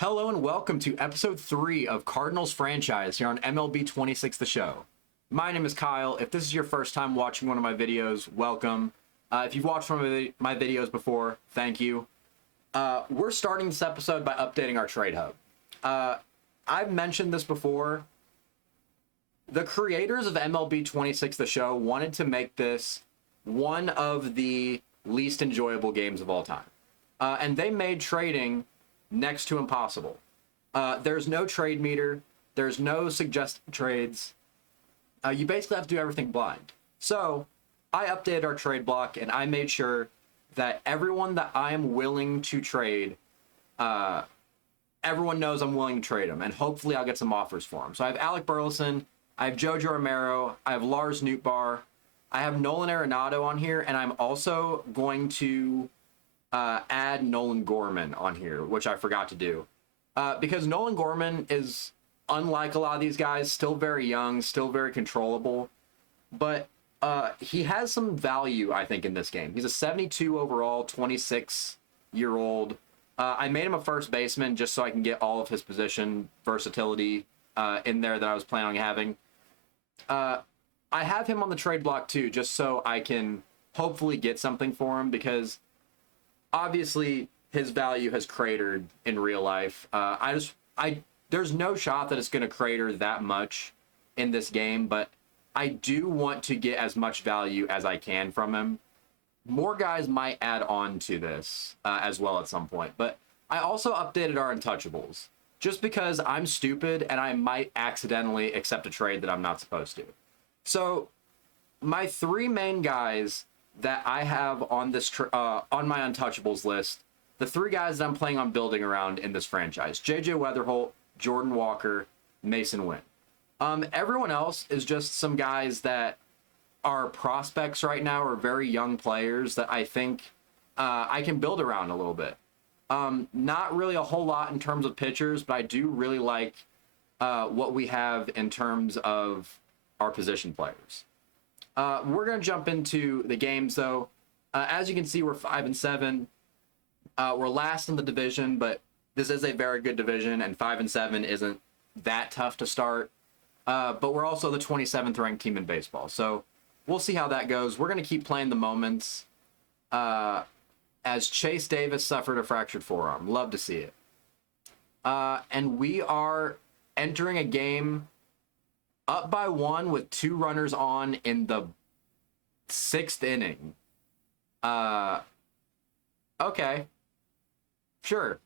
Hello and welcome to episode 3 of Cardinals Franchise here on MLB 26 The Show. My name is Kyle. If this is your first time watching one of my videos, welcome. If you've watched one of my videos before, thank you. We're starting this episode by updating our trade hub. I've mentioned this before. The creators of MLB 26 The Show wanted to make this one of the least enjoyable games of all time. And they made trading next to impossible. There's no trade meter. There's no suggested trades. You basically have to do everything blind. So I updated our trade block and I made sure that everyone that I am willing to trade, everyone knows I'm willing to trade them, and hopefully I'll get some offers for them. So I have Alec Burleson, I have Jojo Romero, I have Lars Nootbaar, I have Nolan Arenado on here, and I'm also going to add Nolan Gorman on here, which I forgot to do. Because Nolan Gorman is, unlike a lot of these guys, still very young, still very controllable, but he has some value, I think, in this game. He's a 72 overall, 26-year-old. I made him a first baseman just so I can get all of his position versatility in there that I was planning on having. I have him on the trade block too, just so I can hopefully get something for him, because obviously his value has cratered in real life. There's no shot that it's going to crater that much in this game, but I do want to get as much value as I can from him. More guys might add on to this as well at some point, but I also updated our untouchables just because I'm stupid and I might accidentally accept a trade that I'm not supposed to. So my three main guys that I have on this on my untouchables list, the three guys that I'm planning on building around in this franchise: JJ Weatherholt, Jordan Walker, Mason Winn. Everyone else is just some guys that are prospects right now, or very young players that I think I can build around a little bit. Not really a whole lot in terms of pitchers, but I do really like what we have in terms of our position players. We're going to jump into the games, though. As you can see, we're 5-7. We're last in the division, but this is a very good division, and 5-7 isn't that tough to start. But we're also the 27th ranked team in baseball, so we'll see how that goes. We're going to keep playing the moments. As Chase Davis suffered a fractured forearm. Love to see it. And we are entering a game up by 1 with 2 runners on in the 6th inning. Okay. Sure.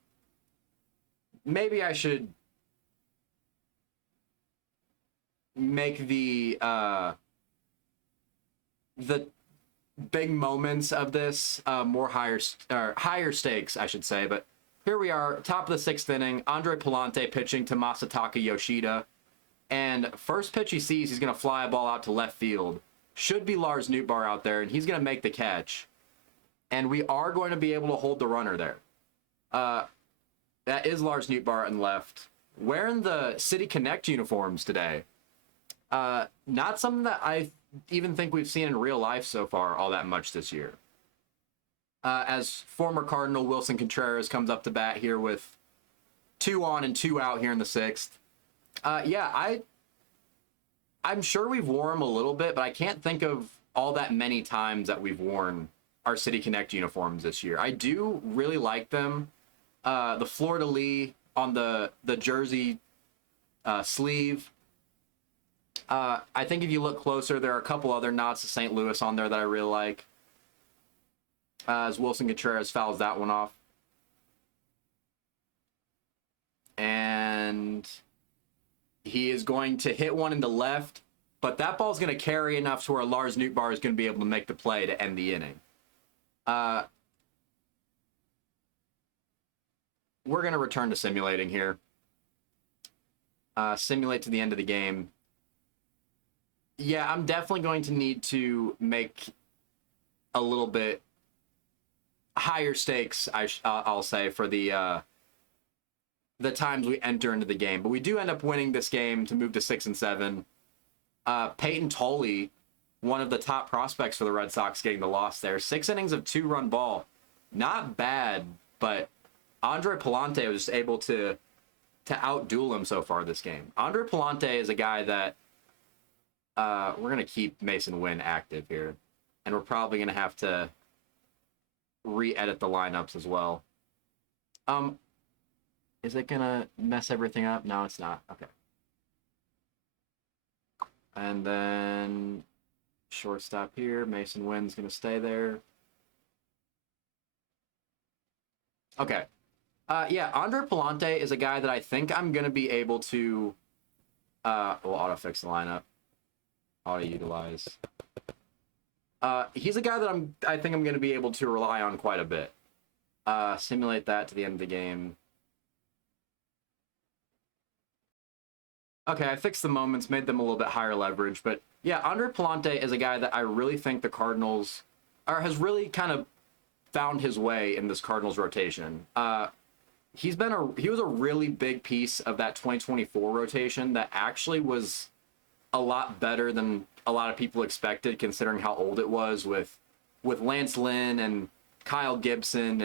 Maybe I should make the big moments of this more higher stakes, I should say. But here we are, top of the 6th inning. Andre Pallante pitching to Masataka Yoshida. And first pitch he sees, he's going to fly a ball out to left field. Should be Lars Nootbaar out there, and he's going to make the catch. And we are going to be able to hold the runner there. That is Lars Nootbaar in left, wearing the City Connect uniforms today. Not something that I even think we've seen in real life so far all that much this year. As former Cardinal Wilson Contreras comes up to bat here with 2 on and 2 out here in the 6th. I'm sure we've worn them a little bit, but I can't think of all that many times that we've worn our City Connect uniforms this year. I do really like them. The fleur-de-lis on the jersey sleeve. I think if you look closer, there are a couple other nods to St. Louis on there that I really like. As Wilson Contreras fouls that one off. And he is going to hit one in the left, but that ball's going to carry enough to where Lars Nootbaar is going to be able to make the play to end the inning. We're going to return to simulating here. Simulate to the end of the game. Yeah, I'm definitely going to need to make a little bit higher stakes, I'll say, for the times we enter into the game. But we do end up winning this game to move to 6-7. Peyton Tolley, one of the top prospects for the Red Sox, getting the loss there. 6 innings of 2-run ball. Not bad, but Andre Pallante was able to outduel him so far this game. Andre Pallante is a guy that we're going to keep Mason Winn active here. And we're probably going to have to re-edit the lineups as well. Is it going to mess everything up? No, it's not. Okay. And then shortstop here. Mason Winn's going to stay there. Okay. Yeah, Andre Pallante is a guy that I think I'm going to be able to we'll auto-fix the lineup. Auto-utilize. He's a guy that I think I'm going to be able to rely on quite a bit. Simulate that to the end of the game. Okay, I fixed the moments, made them a little bit higher leverage, but yeah, Andre Pallante is a guy that I really think the Cardinals has really kind of found his way in this Cardinals rotation. He was a really big piece of that 2024 rotation that actually was a lot better than a lot of people expected, considering how old it was with Lance Lynn and Kyle Gibson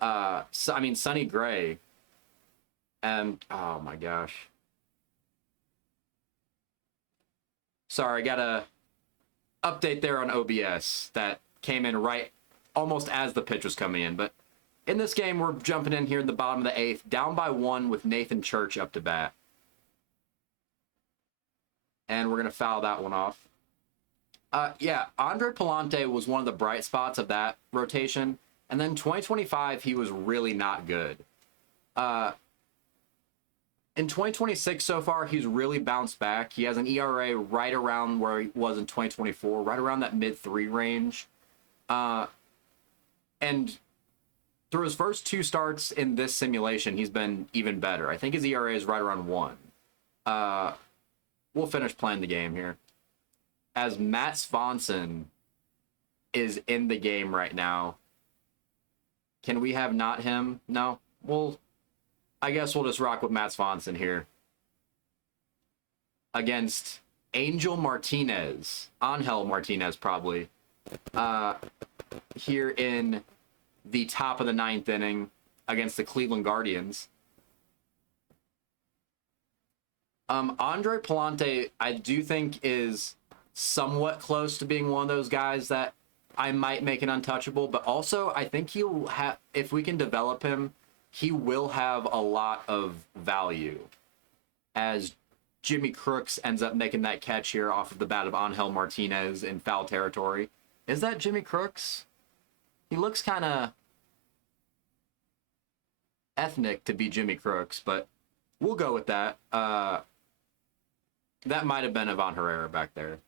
and Sonny Gray. And oh my gosh. Sorry, I got a update there on OBS that came in right almost as the pitch was coming in. But in this game, we're jumping in here in the bottom of the 8th, down by 1 with Nathan Church up to bat. And we're going to foul that one off. Yeah, Andre Pallante was one of the bright spots of that rotation. And then 2025, he was really not good. In 2026 so far, he's really bounced back. He has an ERA right around where he was in 2024, right around that mid-3 range. And through his first 2 starts in this simulation, he's been even better. I think his ERA is right around 1. We'll finish playing the game here. As Matt Swanson is in the game right now. Can we have not him? No? I guess we'll just rock with Matt Swanson here. Against Angel Martinez. Angel Martinez, probably. Here in the top of the 9th inning against the Cleveland Guardians. Andre Pallante, I do think, is somewhat close to being one of those guys that I might make an untouchable, but also I think he'll have, if we can develop him, he will have a lot of value as Jimmy Crooks ends up making that catch here off of the bat of Angel Martinez in foul territory. Is that Jimmy Crooks? He looks kind of ethnic to be Jimmy Crooks, but we'll go with that. That might have been Ivan Herrera back there.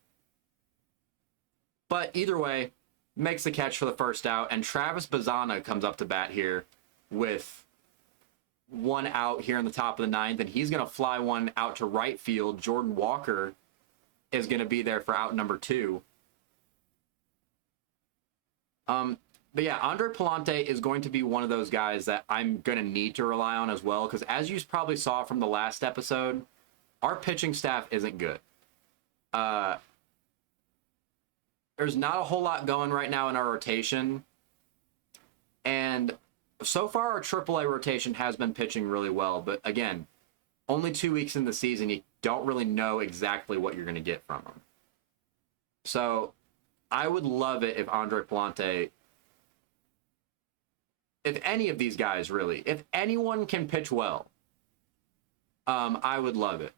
But either way, makes the catch for the first out, and Travis Bazzana comes up to bat here with 1 out here in the top of the 9th, and he's going to fly one out to right field. Jordan Walker is going to be there for out number 2. But yeah, Andre Pallante is going to be one of those guys that I'm going to need to rely on as well, because as you probably saw from the last episode, our pitching staff isn't good. There's not a whole lot going right now in our rotation, and so far our AAA rotation has been pitching really well, but again, only 2 weeks in the season, you don't really know exactly what you're going to get from them. So I would love it if Andre Pallante, if any of these guys really, if anyone can pitch well, I would love it.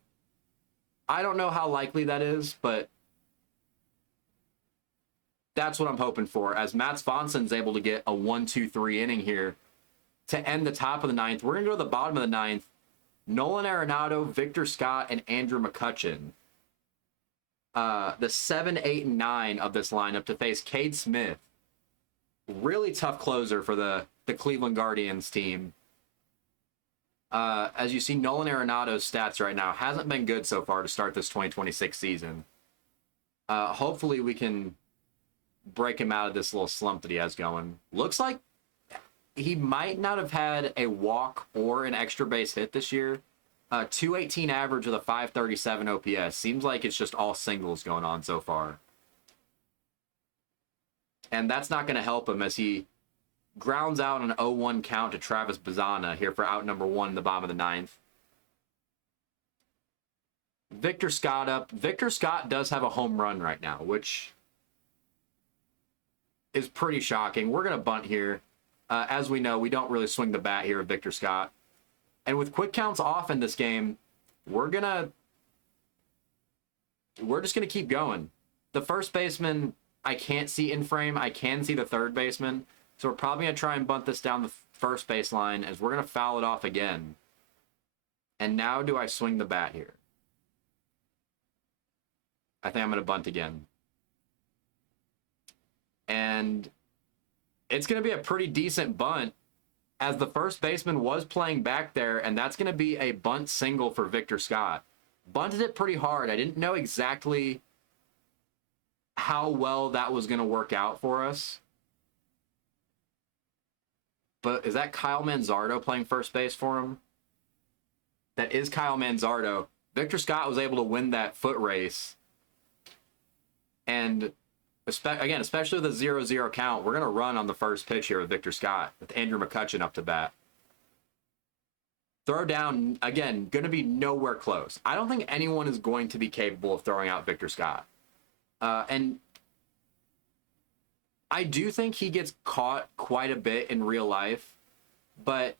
I don't know how likely that is, but that's what I'm hoping for. As Matt Swanson's able to get a 1-2-3 inning here to end the top of the 9th. We're going to go to the bottom of the 9th. Nolan Arenado, Victor Scott, and Andrew McCutchen. The 7, 8, and 9 of this lineup to face Cade Smith. Really tough closer for the Cleveland Guardians team. As you see, Nolan Arenado's stats right now hasn't been good so far to start this 2026 season. Hopefully we can break him out of this little slump that he has going. Looks like he might not have had a walk or an extra base hit this year. 218 average with a 537 OPS. Seems like it's just all singles going on so far. And that's not going to help him as he grounds out an 0-1 count to Travis Bazana here for out number 1 in the bottom of the 9th. Victor Scott up. Victor Scott does have a home run right now, which is pretty shocking. We're going to bunt here. As we know, we don't really swing the bat here with Victor Scott. And with quick counts off in this game, we're just going to keep going. The first baseman, I can't see in frame. I can see the third baseman. So we're probably going to try and bunt this down the first baseline as we're going to foul it off again. And now do I swing the bat here? I think I'm going to bunt again. And it's going to be a pretty decent bunt as the first baseman was playing back there, and that's going to be a bunt single for Victor Scott. Bunted it pretty hard. I didn't know exactly how well that was going to work out for us. But is that Kyle Manzardo playing first base for him? That is Kyle Manzardo. Victor Scott was able to win that foot race. And again, especially with a 0-0 count, we're going to run on the first pitch here with Victor Scott, with Andrew McCutchen up to bat. Throw down, again, going to be nowhere close. I don't think anyone is going to be capable of throwing out Victor Scott. And I do think he gets caught quite a bit in real life, but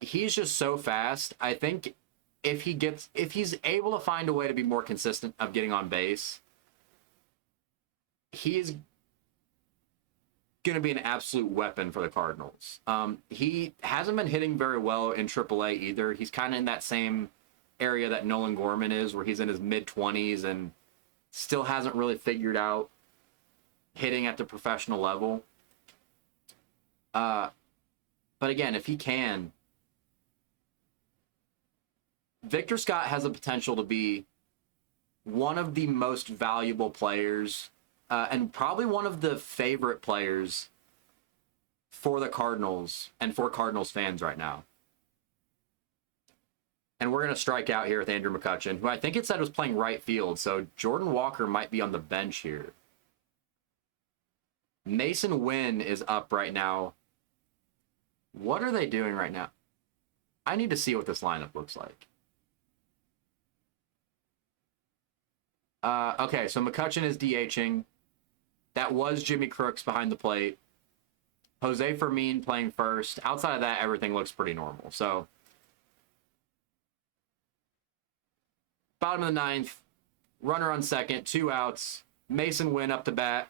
he's just so fast. I think if he's able to find a way to be more consistent of getting on base, he's going to be an absolute weapon for the Cardinals. He hasn't been hitting very well in AAA either. He's kind of in that same area that Nolan Gorman is, where he's in his mid-20s and still hasn't really figured out hitting at the professional level. But again, if he can, Victor Scott has the potential to be one of the most valuable players and probably one of the favorite players for the Cardinals and for Cardinals fans right now. And we're going to strike out here with Andrew McCutchen, who I think it said was playing right field, so Jordan Walker might be on the bench here. Mason Winn is up right now. What are they doing right now? I need to see what this lineup looks like. Okay, so McCutchen is DHing. That was Jimmy Crooks behind the plate. Jose Fermin playing first. Outside of that, everything looks pretty normal. So, bottom of the 9th, runner on second, 2 outs. Mason Winn up to bat.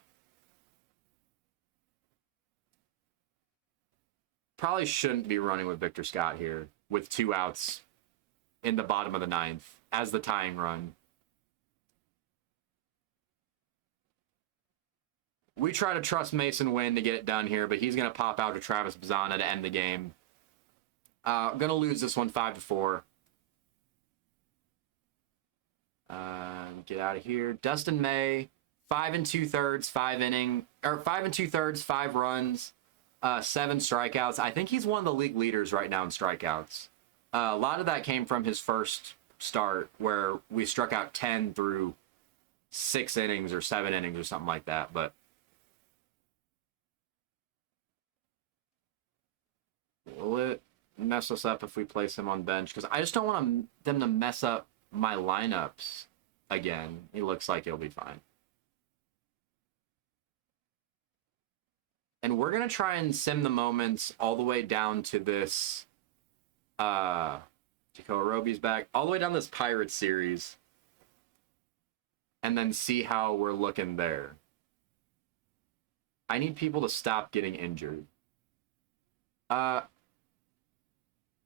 Probably shouldn't be running with Victor Scott here with 2 outs in the bottom of the 9th as the tying run. We try to trust Mason Winn to get it done here, but he's going to pop out to Travis Bazana to end the game. Going to lose this one 5-4. Get out of here. Dustin May, 5 2/3, 5 2/3, 5 runs, 7 strikeouts. I think he's one of the league leaders right now in strikeouts. A lot of that came from his first start, where we struck out 10 through 6 innings or 7 innings or something like that. But will it mess us up if we place him on bench? Because I just don't want them to mess up my lineups again. He looks like he'll be fine. And we're going to try and sim the moments all the way down to this Jacoa Roby's back, all the way down this Pirates series, and then see how we're looking there. I need people to stop getting injured.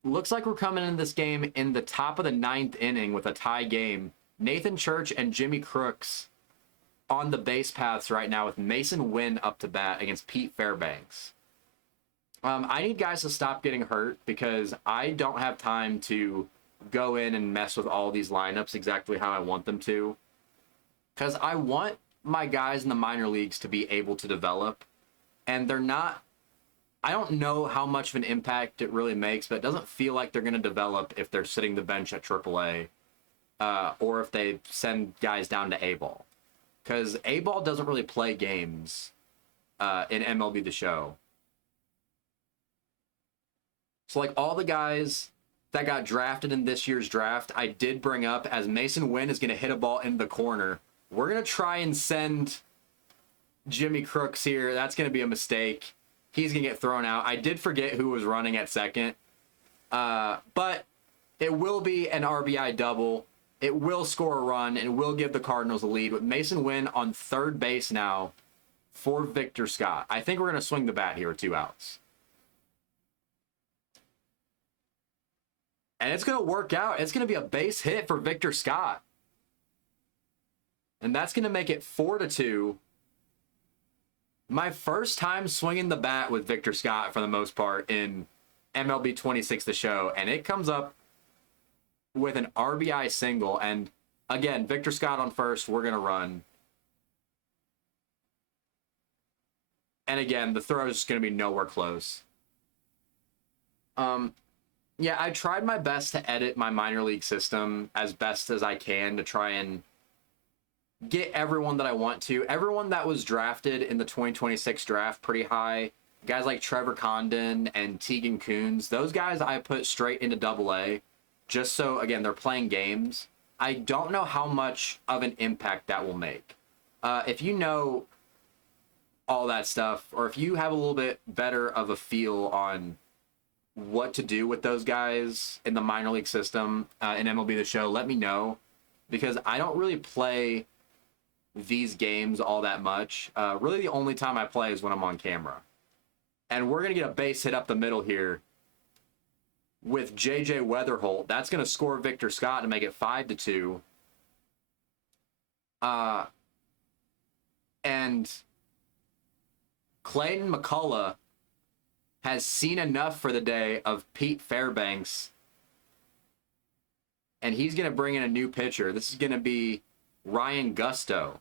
Looks like we're coming into this game in the top of the 9th inning with a tie game. Nathan Church and Jimmy Crooks on the base paths right now with Mason Winn up to bat against Pete Fairbanks. I need guys to stop getting hurt because I don't have time to go in and mess with all these lineups exactly how I want them to. Because I want my guys in the minor leagues to be able to develop, and they're not. I don't know how much of an impact it really makes, but it doesn't feel like they're going to develop if they're sitting the bench at AAA or if they send guys down to A-ball. Because A-ball doesn't really play games in MLB The Show. So, like, all the guys that got drafted in this year's draft, I did bring up as Mason Winn is going to hit a ball in the corner. We're going to try and send Jimmy Crooks here. That's going to be a mistake. He's going to get thrown out. I did forget who was running at second. But it will be an RBI double. It will score a run, and it will give the Cardinals a lead with Mason Winn on third base now for Victor Scott. I think we're going to swing the bat here with 2 outs. And it's going to work out. It's going to be a base hit for Victor Scott. And that's going to make it 4-2. My first time swinging the bat with Victor Scott for the most part in MLB 26 The Show. And it comes up with an RBI single. And again, Victor Scott on first. We're going to run. And again, the throw is just going to be nowhere close. Yeah, I tried my best to edit my minor league system as best as I can to try and get everyone that I want to. Everyone that was drafted in the 2026 draft pretty high. Guys like Trevor Condon and Tegan Kuhns. Those guys I put straight into AA just so, again, they're playing games. I don't know how much of an impact that will make. If you know all that stuff, or if you have a little bit better of a feel on what to do with those guys in the minor league system in MLB The Show, let me know, because I don't really play these games all that much. Really the only time I play is when I'm on camera. And we're going to get a base hit up the middle here with J.J. Weatherholt. That's going to score Victor Scott to make it 5-2. And Clayton McCullough has seen enough for the day of Pete Fairbanks. And he's going to bring in a new pitcher. This is going to be Ryan Gusto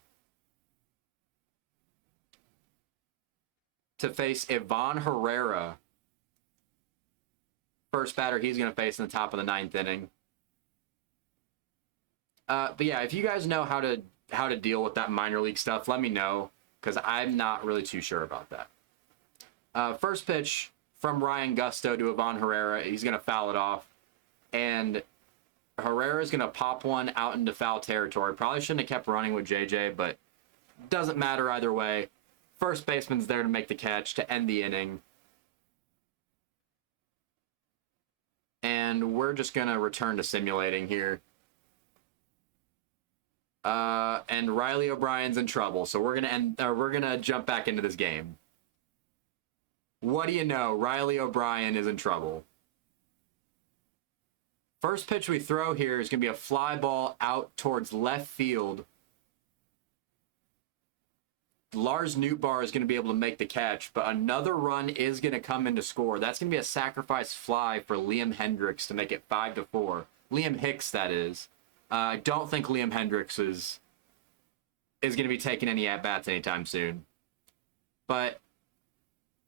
to face Ivan Herrera. First batter he's going to face in the top of the 9th inning. But yeah, if you guys know how to deal with that minor league stuff, let me know, because I'm not really too sure about that. First pitch from Ryan Gusto to Ivan Herrera. He's going to foul it off. And Herrera is going to pop one out into foul territory. Probably shouldn't have kept running with JJ, but doesn't matter either way. First baseman's there to make the catch to end the inning. And we're just going to return to simulating here. And Riley O'Brien's in trouble, so we're gonna jump back into this game. What do you know? Riley O'Brien is in trouble. First pitch we throw here is going to be a fly ball out towards left field. Lars Nootbaar is going to be able to make the catch, but another run is going to come in to score. That's going to be a sacrifice fly for Liam Hendricks to make it 5-4. Liam Hicks, that is. I don't think Liam Hendricks is going to be taking any at-bats anytime soon. But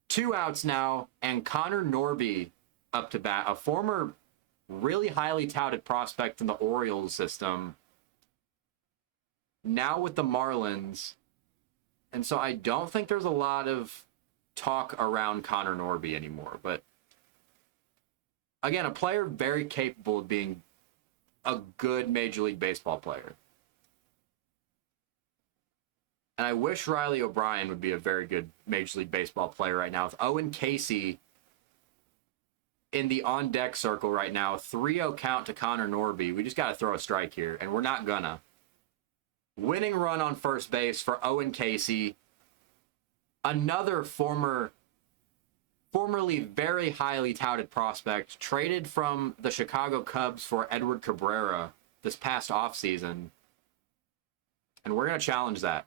2 outs now, and Connor Norby up to bat, a former really highly touted prospect in the Orioles system, now with the Marlins. And so I don't think there's a lot of talk around Connor Norby anymore. But again, a player very capable of being a good Major League Baseball player. And I wish Riley O'Brien would be a very good Major League Baseball player right now. With Owen Casey in the on-deck circle right now, 3-0 count to Connor Norby. We just got to throw a strike here, and we're not gonna. Winning run on first base for Owen Casey. Another formerly very highly touted prospect, traded from the Chicago Cubs for Edward Cabrera this past offseason. And we're going to challenge that,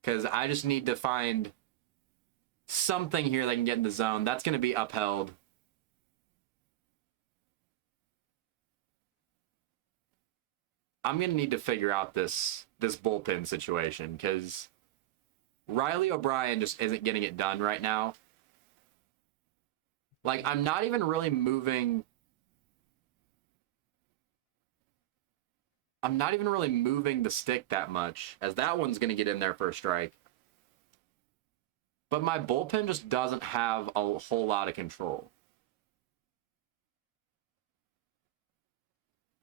because I just need to find something here that can get in the zone. That's going to be upheld. I'm going to need to figure out this bullpen situation, because Riley O'Brien just isn't getting it done right now. Like, I'm not even really moving the stick that much, as that one's going to get in there for a strike. but my bullpen just doesn't have a whole lot of control.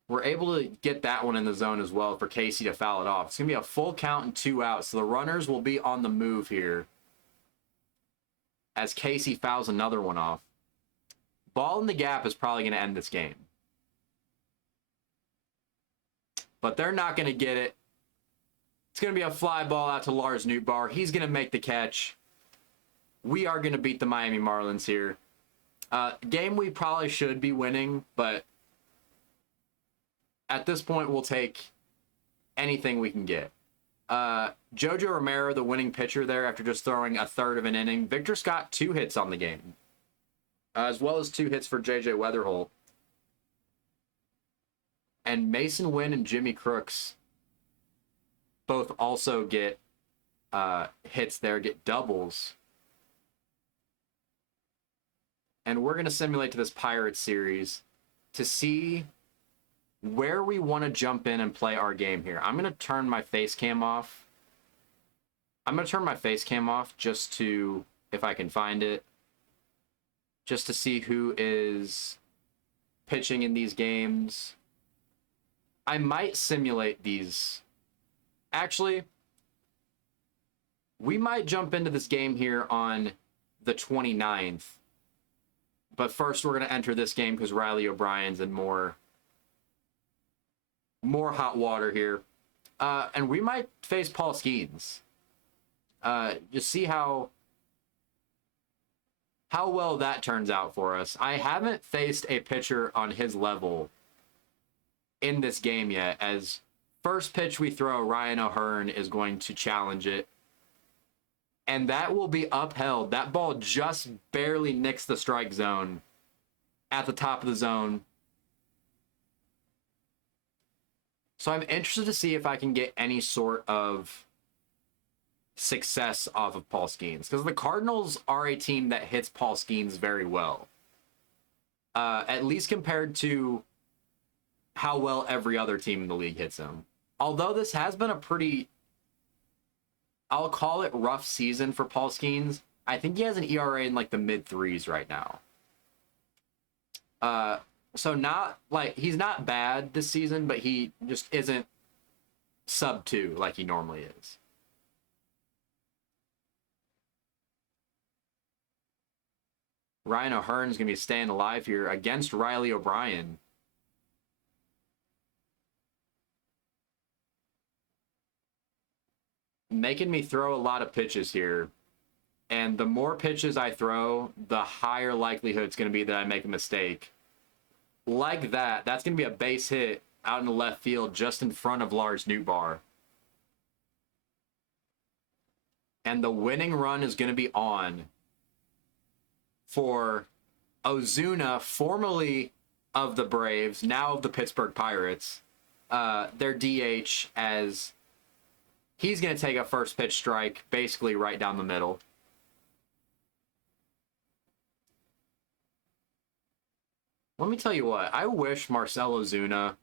We're able to get that one in the zone as well for Casey to foul it off. It's going to be a full count and 2 outs, so the runners will be on the move here as Casey fouls another one off. Ball in the gap is probably going to end this game. But they're not going to get it. It's going to be a fly ball out to Lars Nootbaar. He's going to make the catch. We are going to beat the Miami Marlins here. Game we probably should be winning, but at this point, we'll take anything we can get. Jojo Romero, the winning pitcher there after just throwing a third of an inning. Victor Scott, 2 hits on the game, as well as 2 hits for J.J. Weatherholt. And Mason Winn and Jimmy Crooks both also get hits there, get doubles. And we're going to simulate to this Pirates series to see where we want to jump in and play our game here. I'm going to turn my face cam off. Just to, if I can find it, just to see who is pitching in these games. I might simulate these. Actually, we might jump into this game here on the 29th. But first, we're going to enter this game because Riley O'Brien's in more hot water here. And we might face Paul Skeens. Just see how well that turns out for us. I haven't faced a pitcher on his level in this game yet, as first pitch we throw, Ryan O'Hearn is going to challenge it. And that will be upheld. That ball just barely nicks the strike zone at the top of the zone. So I'm interested to see if I can get any sort of success off of Paul Skeens, because the Cardinals are a team that hits Paul Skeens very well. At least compared to how well every other team in the league hits him. Although this has been a pretty, I'll call it rough season for Paul Skeens. I think he has an ERA in like the mid-3s right now. So not like, he's not bad this season, but he just isn't sub 2 like he normally is. Ryan O'Hearn's going to be staying alive here against Riley O'Brien. Making me throw a lot of pitches here. And the more pitches I throw, the higher likelihood it's going to be that I make a mistake. Like that. That's going to be a base hit out in the left field just in front of Lars Nootbaar. And the winning run is going to be on for Ozuna, formerly of the Braves, now of the Pittsburgh Pirates. Their DH, as he's going to take a first pitch strike basically right down the middle. Let me tell you what, I wish Marcell Ozuna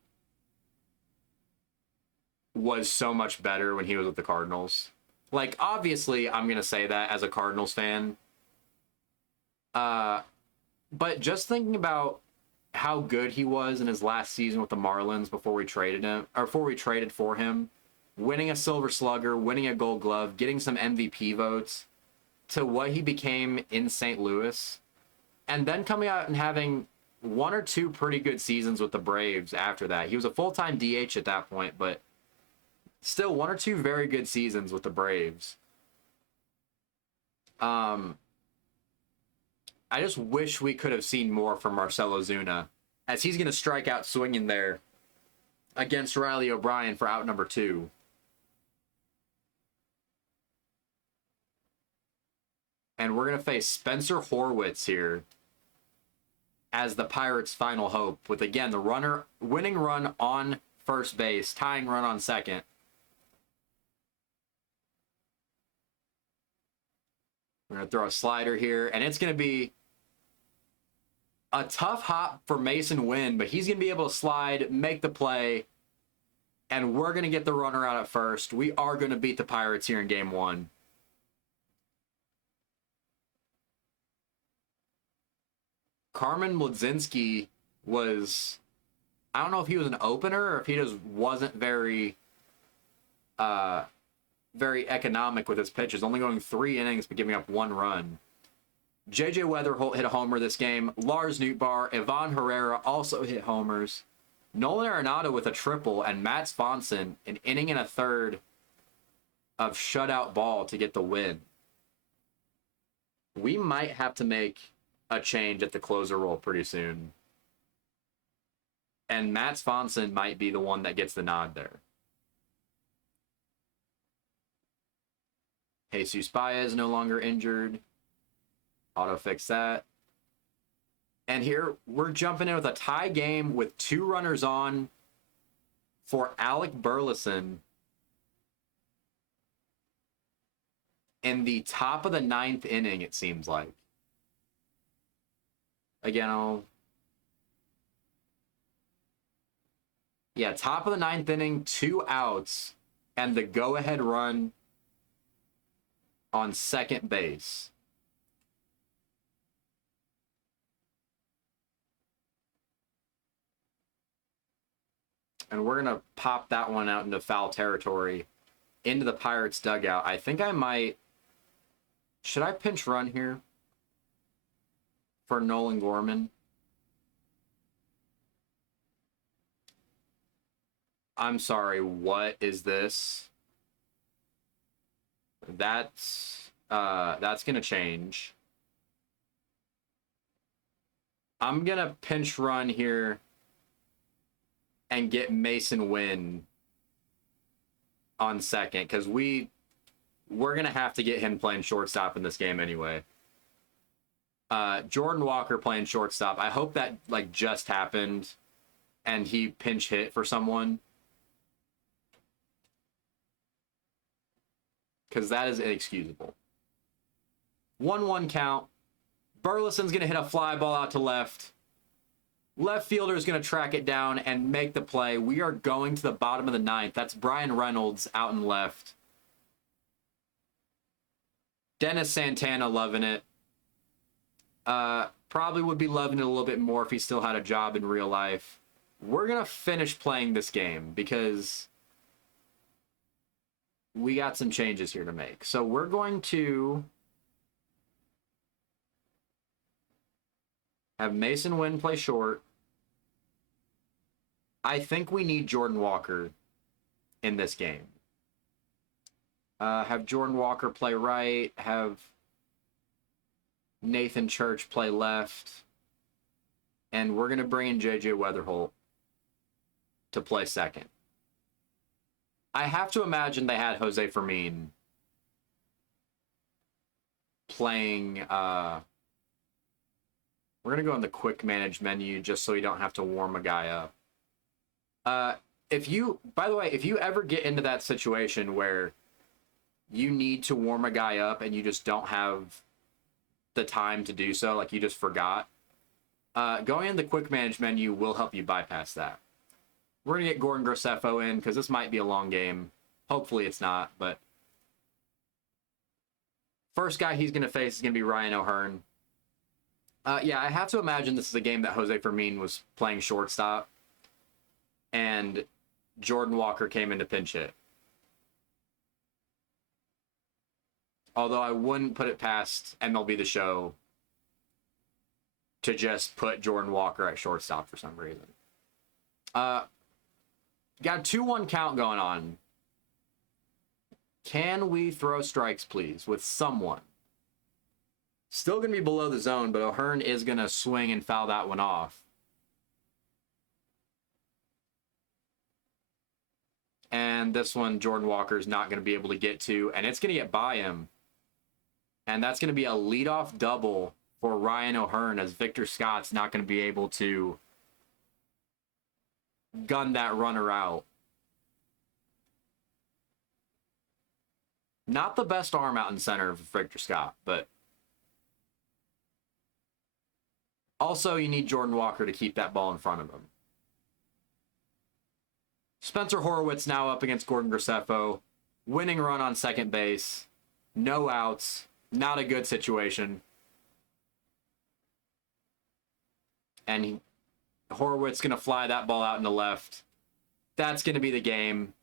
was so much better when he was with the Cardinals. Like, obviously, I'm going to say that as a Cardinals fan. But just thinking about how good he was in his last season with the Marlins before we traded him, or before we traded for him, winning a Silver Slugger, winning a Gold Glove, getting some MVP votes, to what he became in St. Louis, and then coming out and having 1 or 2 pretty good seasons with the Braves after that. He was a full-time DH at that point, but still 1 or 2 very good seasons with the Braves. I just wish we could have seen more from Marcell Ozuna, as he's going to strike out swinging there against Riley O'Brien for out number 2. And we're going to face Spencer Horwitz here as the Pirates' final hope, with, again, the winning run on first base, tying run on second. We're going to throw a slider here, and it's going to be a tough hop for Mason Winn, but he's going to be able to slide, make the play, and we're going to get the runner out at first. We are going to beat the Pirates here in Game 1. Carmen Mlodzinski was, I don't know if he was an opener or if he just wasn't very economic with his pitches, only going 3 innings but giving up 1 run. JJ Weatherholt hit a homer this game. Lars Nootbaar, Ivan Herrera also hit homers. Nolan Arenado with a triple, and Matt Swanson an inning and a third of shutout ball to get the win. We might have to make a change at the closer role pretty soon. And Matt Swanson might be the one that gets the nod there. Jesus Baez no longer injured. Auto fix that. And here we're jumping in with a tie game with 2 runners on for Alec Burleson in the top of the 9th inning, it seems like. Again, top of the 9th inning, 2 outs, and the go-ahead run on second base. And we're going to pop that one out into foul territory, into the Pirates dugout. I think I might... Should I pinch run here for Nolan Gorman? I'm sorry, what is this? That's going to change. I'm going to pinch run here and get Mason Winn on second, because we're going to have to get him playing shortstop in this game anyway. Jordan Walker playing shortstop. I hope that just happened and he pinch hit for someone, because that is inexcusable. 1-1 count. Burleson's going to hit a fly ball out to left. Left fielder is going to track it down and make the play. We are going to the bottom of the 9th. That's Brian Reynolds out in left. Dennis Santana loving it. Probably would be loving it a little bit more if he still had a job in real life. We're going to finish playing this game because we got some changes here to make. So we're going to have Mason Winn play short. I think we need Jordan Walker in this game. Have Jordan Walker play right. Have Nathan Church play left. And we're going to bring in JJ Weatherholt to play second. I have to imagine they had Jose Fermin playing... We're going to go in the quick manage menu just so you don't have to warm a guy up. By the way, if you ever get into that situation where you need to warm a guy up and you just don't have the time to do so, like you just forgot, going in the quick manage menu will help you bypass that. We're going to get Gordon Graceffo in because this might be a long game. Hopefully it's not, but first guy he's going to face is going to be Ryan O'Hearn. I have to imagine this is a game that Jose Fermin was playing shortstop and Jordan Walker came in to pinch hit. Although I wouldn't put it past MLB The Show to just put Jordan Walker at shortstop for some reason. Got a 2-1 count going on. Can we throw strikes, please, with someone? Still going to be below the zone, but O'Hearn is going to swing and foul that one off. And this one, Jordan Walker's not going to be able to get to, and it's going to get by him. And that's going to be a leadoff double for Ryan O'Hearn, as Victor Scott's not going to be able to gun that runner out. Not the best arm out in center for Victor Scott, but also you need Jordan Walker to keep that ball in front of him. Spencer Horwitz now up against Gordon Graceffo. Winning run on second base. No outs. Not a good situation. and Horwitz going to fly that ball out into left. That's going to be the game.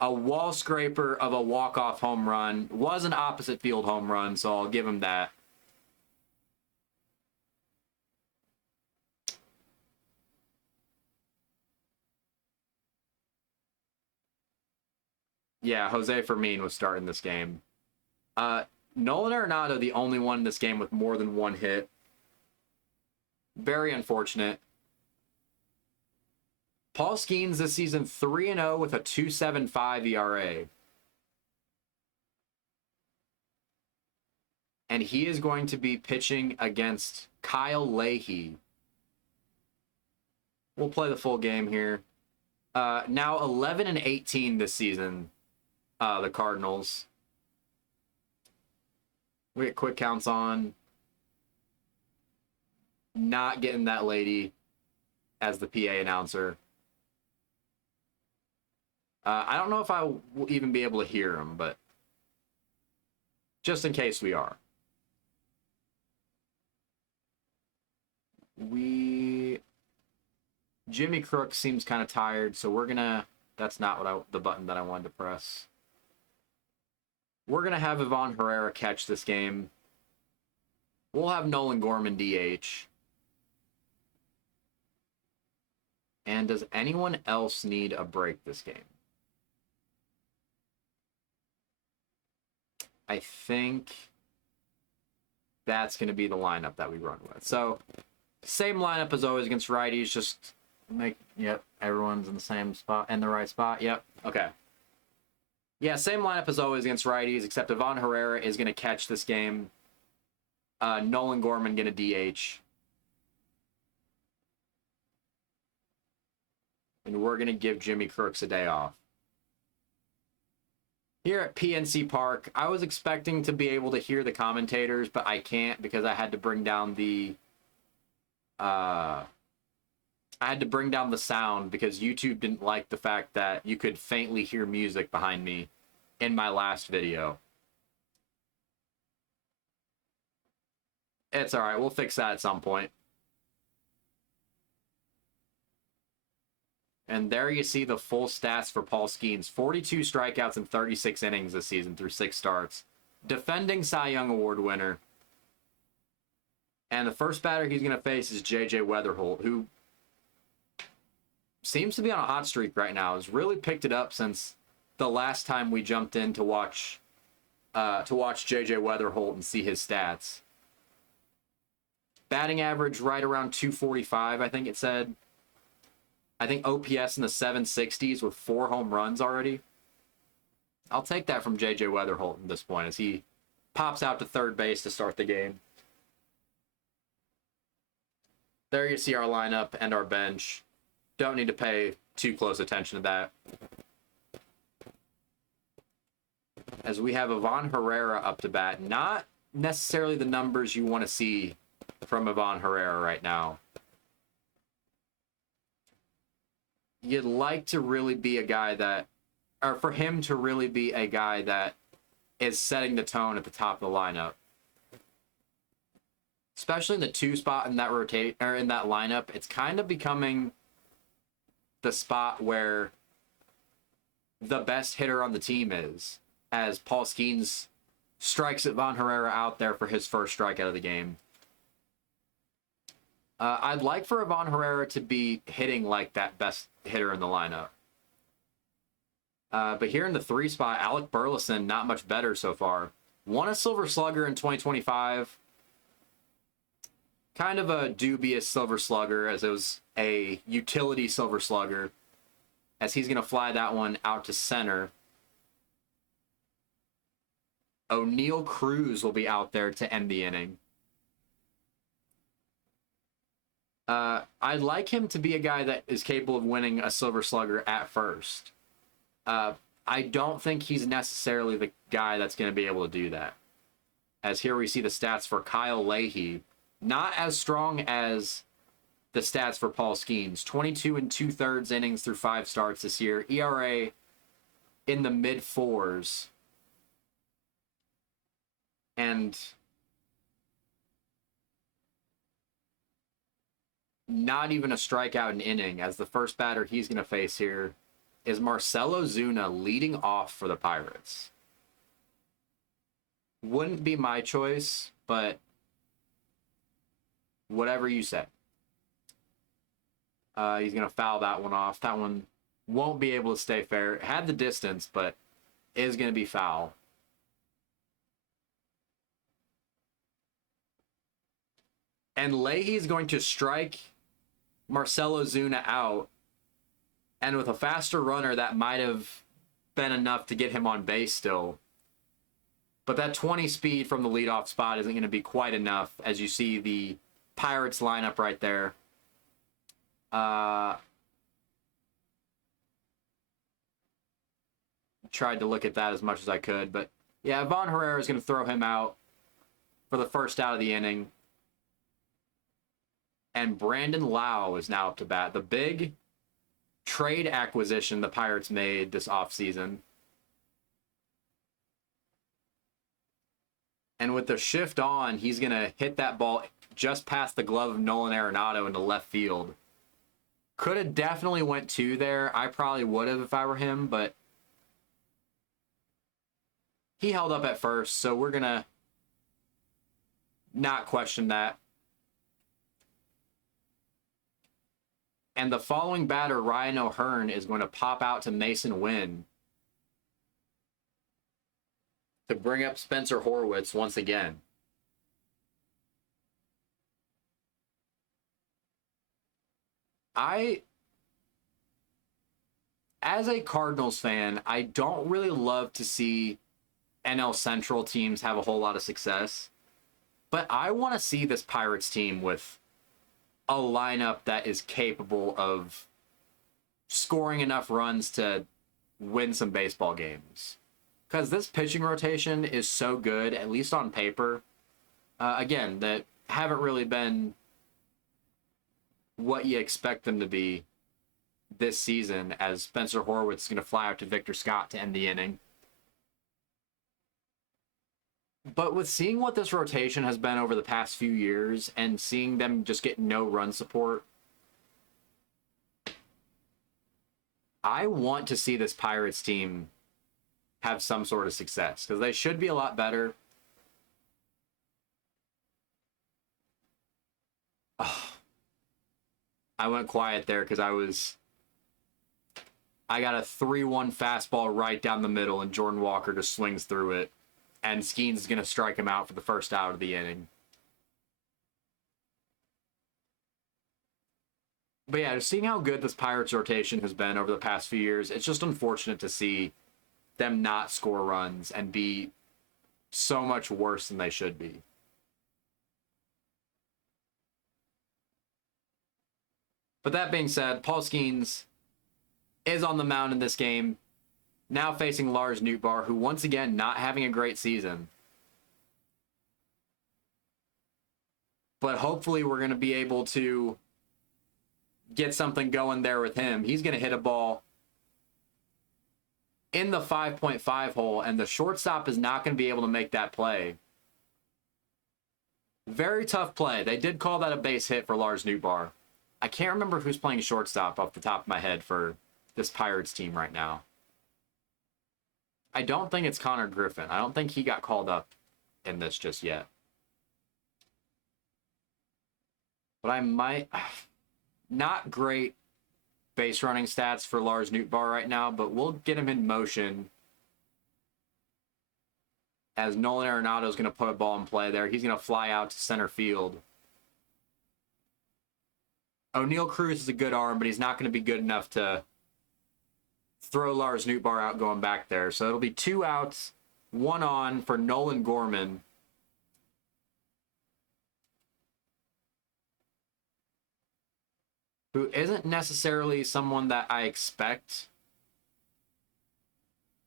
A wall scraper of a walk-off home run. Was an opposite field home run, so I'll give him that. Yeah, Jose Fermin was starting this game. Nolan Arenado, the only one in this game with more than one hit. Very unfortunate. Paul Skeens this season 3-0 with a 2.75 ERA. And he is going to be pitching against Kyle Leahy. We'll play the full game here. Now 11-18 this season, the Cardinals. We get quick counts on. Not getting that lady as the PA announcer. I don't know if I will even be able to hear him, but just in case we are. Jimmy Crook seems kind of tired, so we're gonna. That's not the button that I wanted to press. We're gonna have Ivan Herrera catch this game. We'll have Nolan Gorman DH. And does anyone else need a break this game? I think that's going to be the lineup that we run with. So, same lineup as always against righties. Just everyone's in the same spot, in the right spot. Yep. Okay. Yeah, same lineup as always against righties, except Ivan Herrera is going to catch this game. Nolan Gorman going to DH. And we're going to give Jimmy Crooks a day off. Here at PNC Park, I was expecting to be able to hear the commentators, but I can't because I had to bring down the sound because YouTube didn't like the fact that you could faintly hear music behind me in my last video. It's all right. We'll fix that at some point. And there you see the full stats for Paul Skeens. 42 strikeouts in 36 innings this season through 6 starts. Defending Cy Young Award winner. And the first batter he's going to face is J.J. Weatherholt, who seems to be on a hot streak right now. Has really picked it up since the last time we jumped in to watch J.J. Weatherholt and see his stats. Batting average right around 245, I think it said. I think OPS in the 760s with 4 home runs already. I'll take that from J.J. Weatherholt at this point as he pops out to third base to start the game. There you see our lineup and our bench. Don't need to pay too close attention to that. As we have Ivan Herrera up to bat. Not necessarily the numbers you want to see from Ivan Herrera right now. You'd like to really be a guy that, or for him to really be a guy that is setting the tone at the top of the lineup. Especially in the 2 spot in that in that lineup, it's kind of becoming the spot where the best hitter on the team is, as Paul Skeens strikes Ivan Herrera out there for his first strikeout of the game. I'd like for Ivan Herrera to be hitting like that best hitter in the lineup. But here in the 3 spot, Alec Burleson, not much better so far. Won a Silver Slugger in 2025. Kind of a dubious Silver Slugger, as it was a utility Silver Slugger. As he's going to fly that one out to center. O'Neal Cruz will be out there to end the inning. I'd like him to be a guy that is capable of winning a Silver Slugger at first. I don't think he's necessarily the guy that's going to be able to do that. As here we see the stats for Kyle Leahy. Not as strong as the stats for Paul Skeens. 22 2/3 innings through 5 starts this year. ERA in the mid-4s. And not even a strikeout an inning, as the first batter he's going to face here is Marcell Ozuna leading off for the Pirates. Wouldn't be my choice, but whatever you say. He's going to foul that one off. That one won't be able to stay fair. It had the distance, but is going to be foul. And Leahy's going to strike Marcell Ozuna out. And with a faster runner, that might have been enough to get him on base still. But that 20 speed from the leadoff spot isn't going to be quite enough, as you see the Pirates lineup right there. Tried to look at that as much as I could, but yeah, Vaughn Herrera is going to throw him out for the first out of the inning. And Brandon Lau is now up to bat. The big trade acquisition the Pirates made this offseason. And with the shift on, he's going to hit that ball just past the glove of Nolan Arenado into left field. Could have definitely went 2 there. I probably would have if I were him, but he held up at first, so we're going to not question that. And the following batter, Ryan O'Hearn, is going to pop out to Mason Winn to bring up Spencer Horwitz once again. As a Cardinals fan, I don't really love to see NL Central teams have a whole lot of success, but I want to see this Pirates team with a lineup that is capable of scoring enough runs to win some baseball games. Because this pitching rotation is so good, at least on paper. Again, that haven't really been what you expect them to be this season, as Spencer Horwitz is going to fly out to Victor Scott to end the inning. But with seeing what this rotation has been over the past few years and seeing them just get no run support, I want to see this Pirates team have some sort of success, because they should be a lot better. Oh, I went quiet there because I got a 3-1 fastball right down the middle, and Jordan Walker just swings through it. And Skeens is going to strike him out for the first out of the inning. But yeah, just seeing how good this Pirates rotation has been over the past few years, it's just unfortunate to see them not score runs and be so much worse than they should be. But that being said, Paul Skeens is on the mound in this game, now facing Lars Nootbaar, who once again not having a great season. But hopefully we're going to be able to get something going there with him. He's going to hit a ball in the 5.5 hole, and the shortstop is not going to be able to make that play. Very tough play. They did call that a base hit for Lars Nootbaar. I can't remember who's playing shortstop off the top of my head for this Pirates team right now. I don't think it's Connor Griffin. I don't think he got called up in this just yet. But I might... Not great base running stats for Lars Nootbaar right now, but we'll get him in motion as Nolan Arenado is going to put a ball in play there. He's going to fly out to center field. O'Neal Cruz is a good arm, but he's not going to be good enough to throw Lars Nootbaar out going back there. So it'll be 2 outs, 1 on for Nolan Gorman. Who isn't necessarily someone that I expect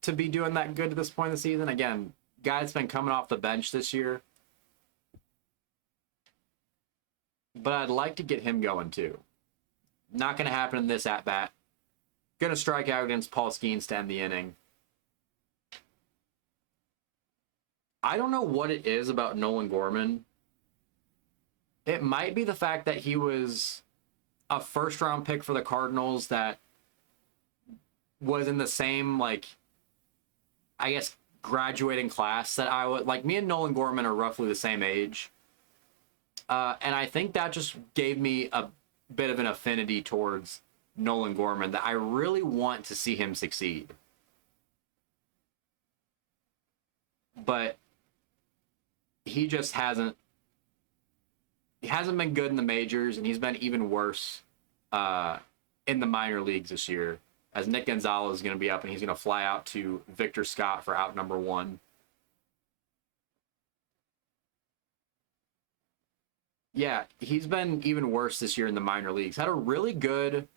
to be doing that good at this point in the season. Again, guy that's been coming off the bench this year. But I'd like to get him going too. Not going to happen in this at-bat. Going to strike out against Paul Skeens to end the inning. I don't know what it is about Nolan Gorman. It might be the fact that he was a first round pick for the Cardinals that was in the same, like, I guess, graduating class that I would like. Me and Nolan Gorman are roughly the same age. And I think that just gave me a bit of an affinity towards Nolan Gorman, that I really want to see him succeed. But he just hasn't been good in the majors, and he's been even worse in the minor leagues this year, as Nick Gonzalez is going to be up and he's going to fly out to Victor Scott for out number 1. Yeah, he's been even worse this year in the minor leagues. Had a really good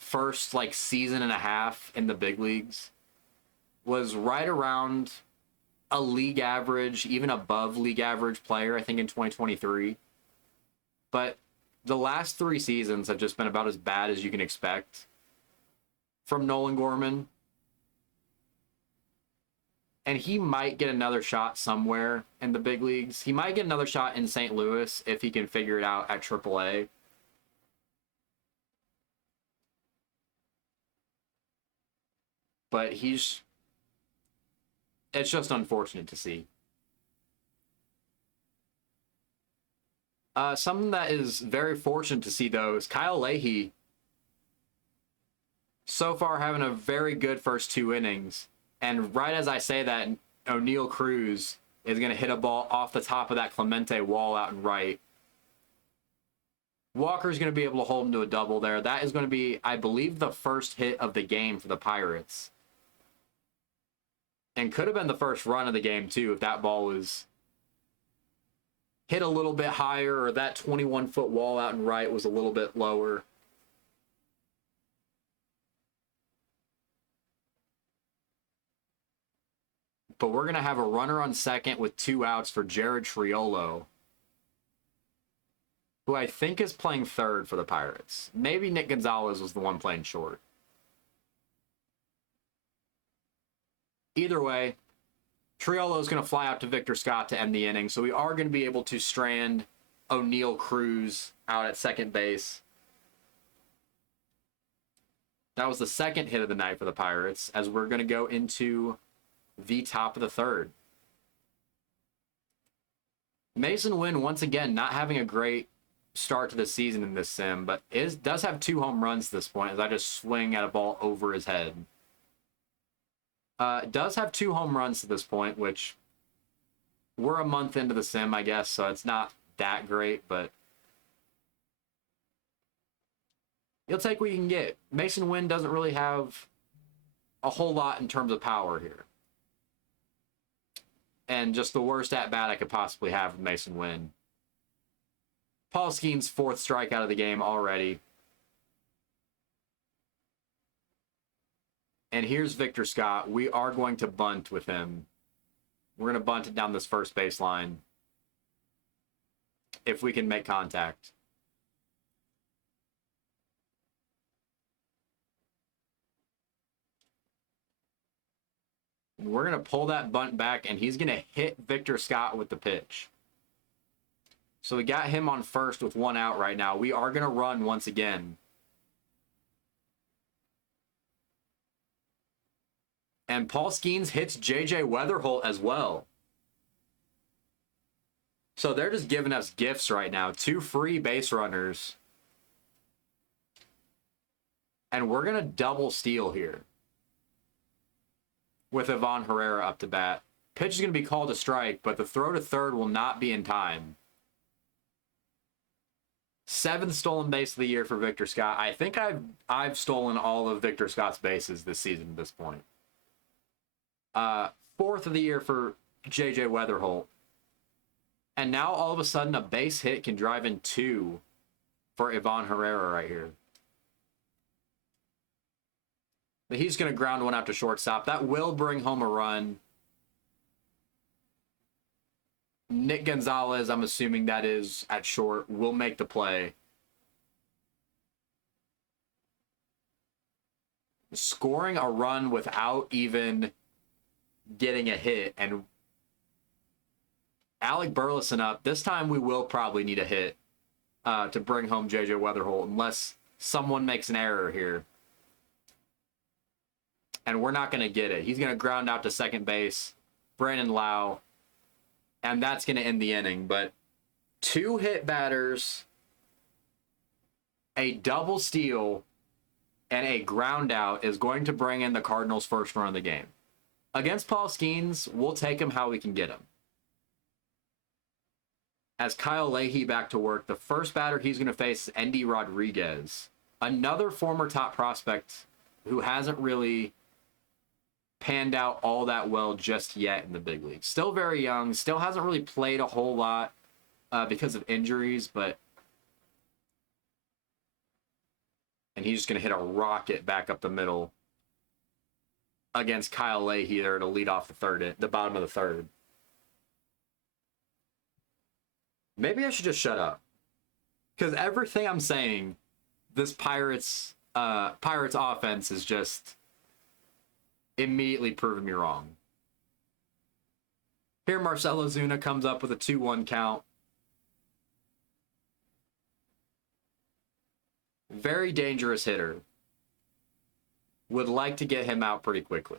first like season and a half in the big leagues. Was right around a league average, even above league average player, I think, in 2023. But the last 3 seasons have just been about as bad as you can expect from Nolan Gorman. And he might get another shot somewhere in the big leagues. He might get another shot in St. Louis if he can figure it out at AAA. But it's just unfortunate to see. Something that is very fortunate to see, though, is Kyle Leahy so far having a very good first 2 innings. And right as I say that, O'Neal Cruz is going to hit a ball off the top of that Clemente wall out and right. Walker's going to be able to hold him to a double there. That is going to be, I believe, the first hit of the game for the Pirates. And could have been the first run of the game, too, if that ball was hit a little bit higher, or that 21-foot wall out and right was a little bit lower. But we're going to have a runner on second with 2 outs for Jared Triolo, who I think is playing third for the Pirates. Maybe Nick Gonzalez was the one playing short. Either way, Triolo is going to fly out to Victor Scott to end the inning, so we are going to be able to strand O'Neal Cruz out at second base. That was the second hit of the night for the Pirates, as we're going to go into the top of the third. Mason Winn, once again, not having a great start to the season in this sim, but does have 2 home runs at this point, as I just swing at a ball over his head. Does have 2 home runs to this point, which we're a month into the sim, I guess, so it's not that great, but you'll take what you can get. Mason Winn doesn't really have a whole lot in terms of power here. And just the worst at-bat I could possibly have with Mason Winn. Paul Skeens' 4th strikeout of the game already. And here's Victor Scott. We are going to bunt with him. We're going to bunt it down this first baseline if we can make contact. And we're going to pull that bunt back, and he's going to hit Victor Scott with the pitch. So we got him on first with 1 out right now. We are going to run once again. And Paul Skeens hits J.J. Weatherholt as well. So they're just giving us gifts right now. 2 free base runners. And we're going to double steal here with Ivan Herrera up to bat. Pitch is going to be called a strike, but the throw to third will not be in time. 7th stolen base of the year for Victor Scott. I think I've stolen all of Victor Scott's bases this season at this point. 4th of the year for J.J. Weatherholt. And now all of a sudden a base hit can drive in 2 for Ivan Herrera right here. But he's going to ground one out to shortstop. That will bring home a run. Nick Gonzalez, I'm assuming that is at short, will make the play. Scoring a run without even getting a hit, and Alec Burleson up. This time we will probably need a hit to bring home JJ Weatherholt unless someone makes an error here. And we're not going to get it. He's going to ground out to second base, Brandon Lau, and that's going to end the inning. But 2 hit batters, a double steal, and a ground out is going to bring in the Cardinals' first run of the game. Against Paul Skeens, we'll take him how we can get him. As Kyle Leahy back to work, the first batter he's going to face is Endy Rodriguez, another former top prospect who hasn't really panned out all that well just yet in the big leagues. Still very young, still hasn't really played a whole lot because of injuries, but and he's just going to hit a rocket back up the middle against Kyle Leahy there to lead off the bottom of the third. Maybe I should just shut up. Because everything I'm saying, this Pirates offense is just immediately proving me wrong. Here, Marcell Ozuna comes up with a 2-1 count. Very dangerous hitter. Would like to get him out pretty quickly.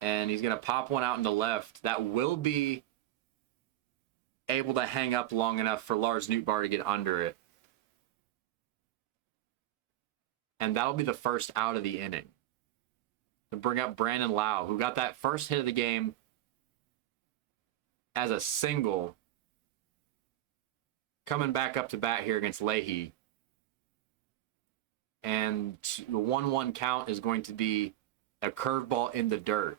And he's going to pop one out into left. That will be able to hang up long enough for Lars Nootbaar to get under it. And that'll be the first out of the inning. To bring up Brandon Lau, who got that first hit of the game as a single. Coming back up to bat here against Leahy. And the 1-1 count is going to be a curveball in the dirt.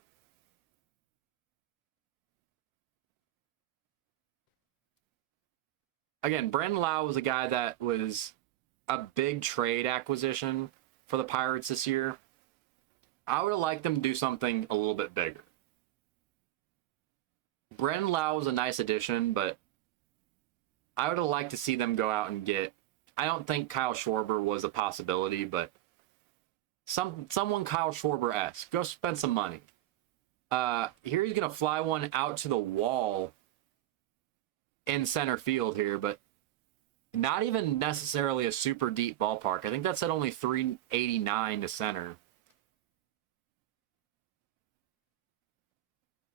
Again, Brandon Lau was a guy that was a big trade acquisition for the Pirates this year. I would have liked them to do something a little bit bigger. Brandon Lau was a nice addition, but I would have liked to see them go out and get... I don't think Kyle Schwarber was a possibility, but someone Kyle Schwarber-esque. Go spend some money. Here he's going to fly one out to the wall in center field here, but not even necessarily a super deep ballpark. I think that's at only 389 to center.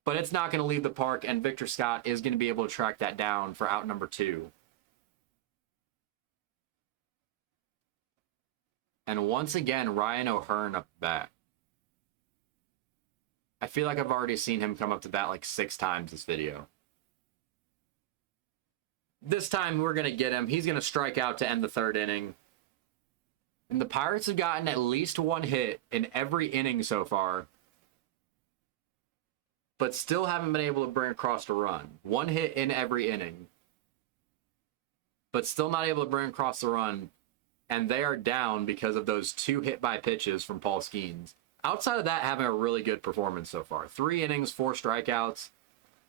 But it's not going to leave the park, and Victor Scott is going to be able to track that down for out number 2. And once again, Ryan O'Hearn up the bat. I feel like I've already seen him come up to bat like 6 times this video. This time we're going to get him. He's going to strike out to end the third inning. And the Pirates have gotten at least 1 hit in every inning so far, but still haven't been able to bring across a run. 1 hit in every inning, but still not able to bring across the run. And they are down because of those 2 hit by pitches from Paul Skeens. Outside of that, having a really good performance so far. 3 innings, 4 strikeouts,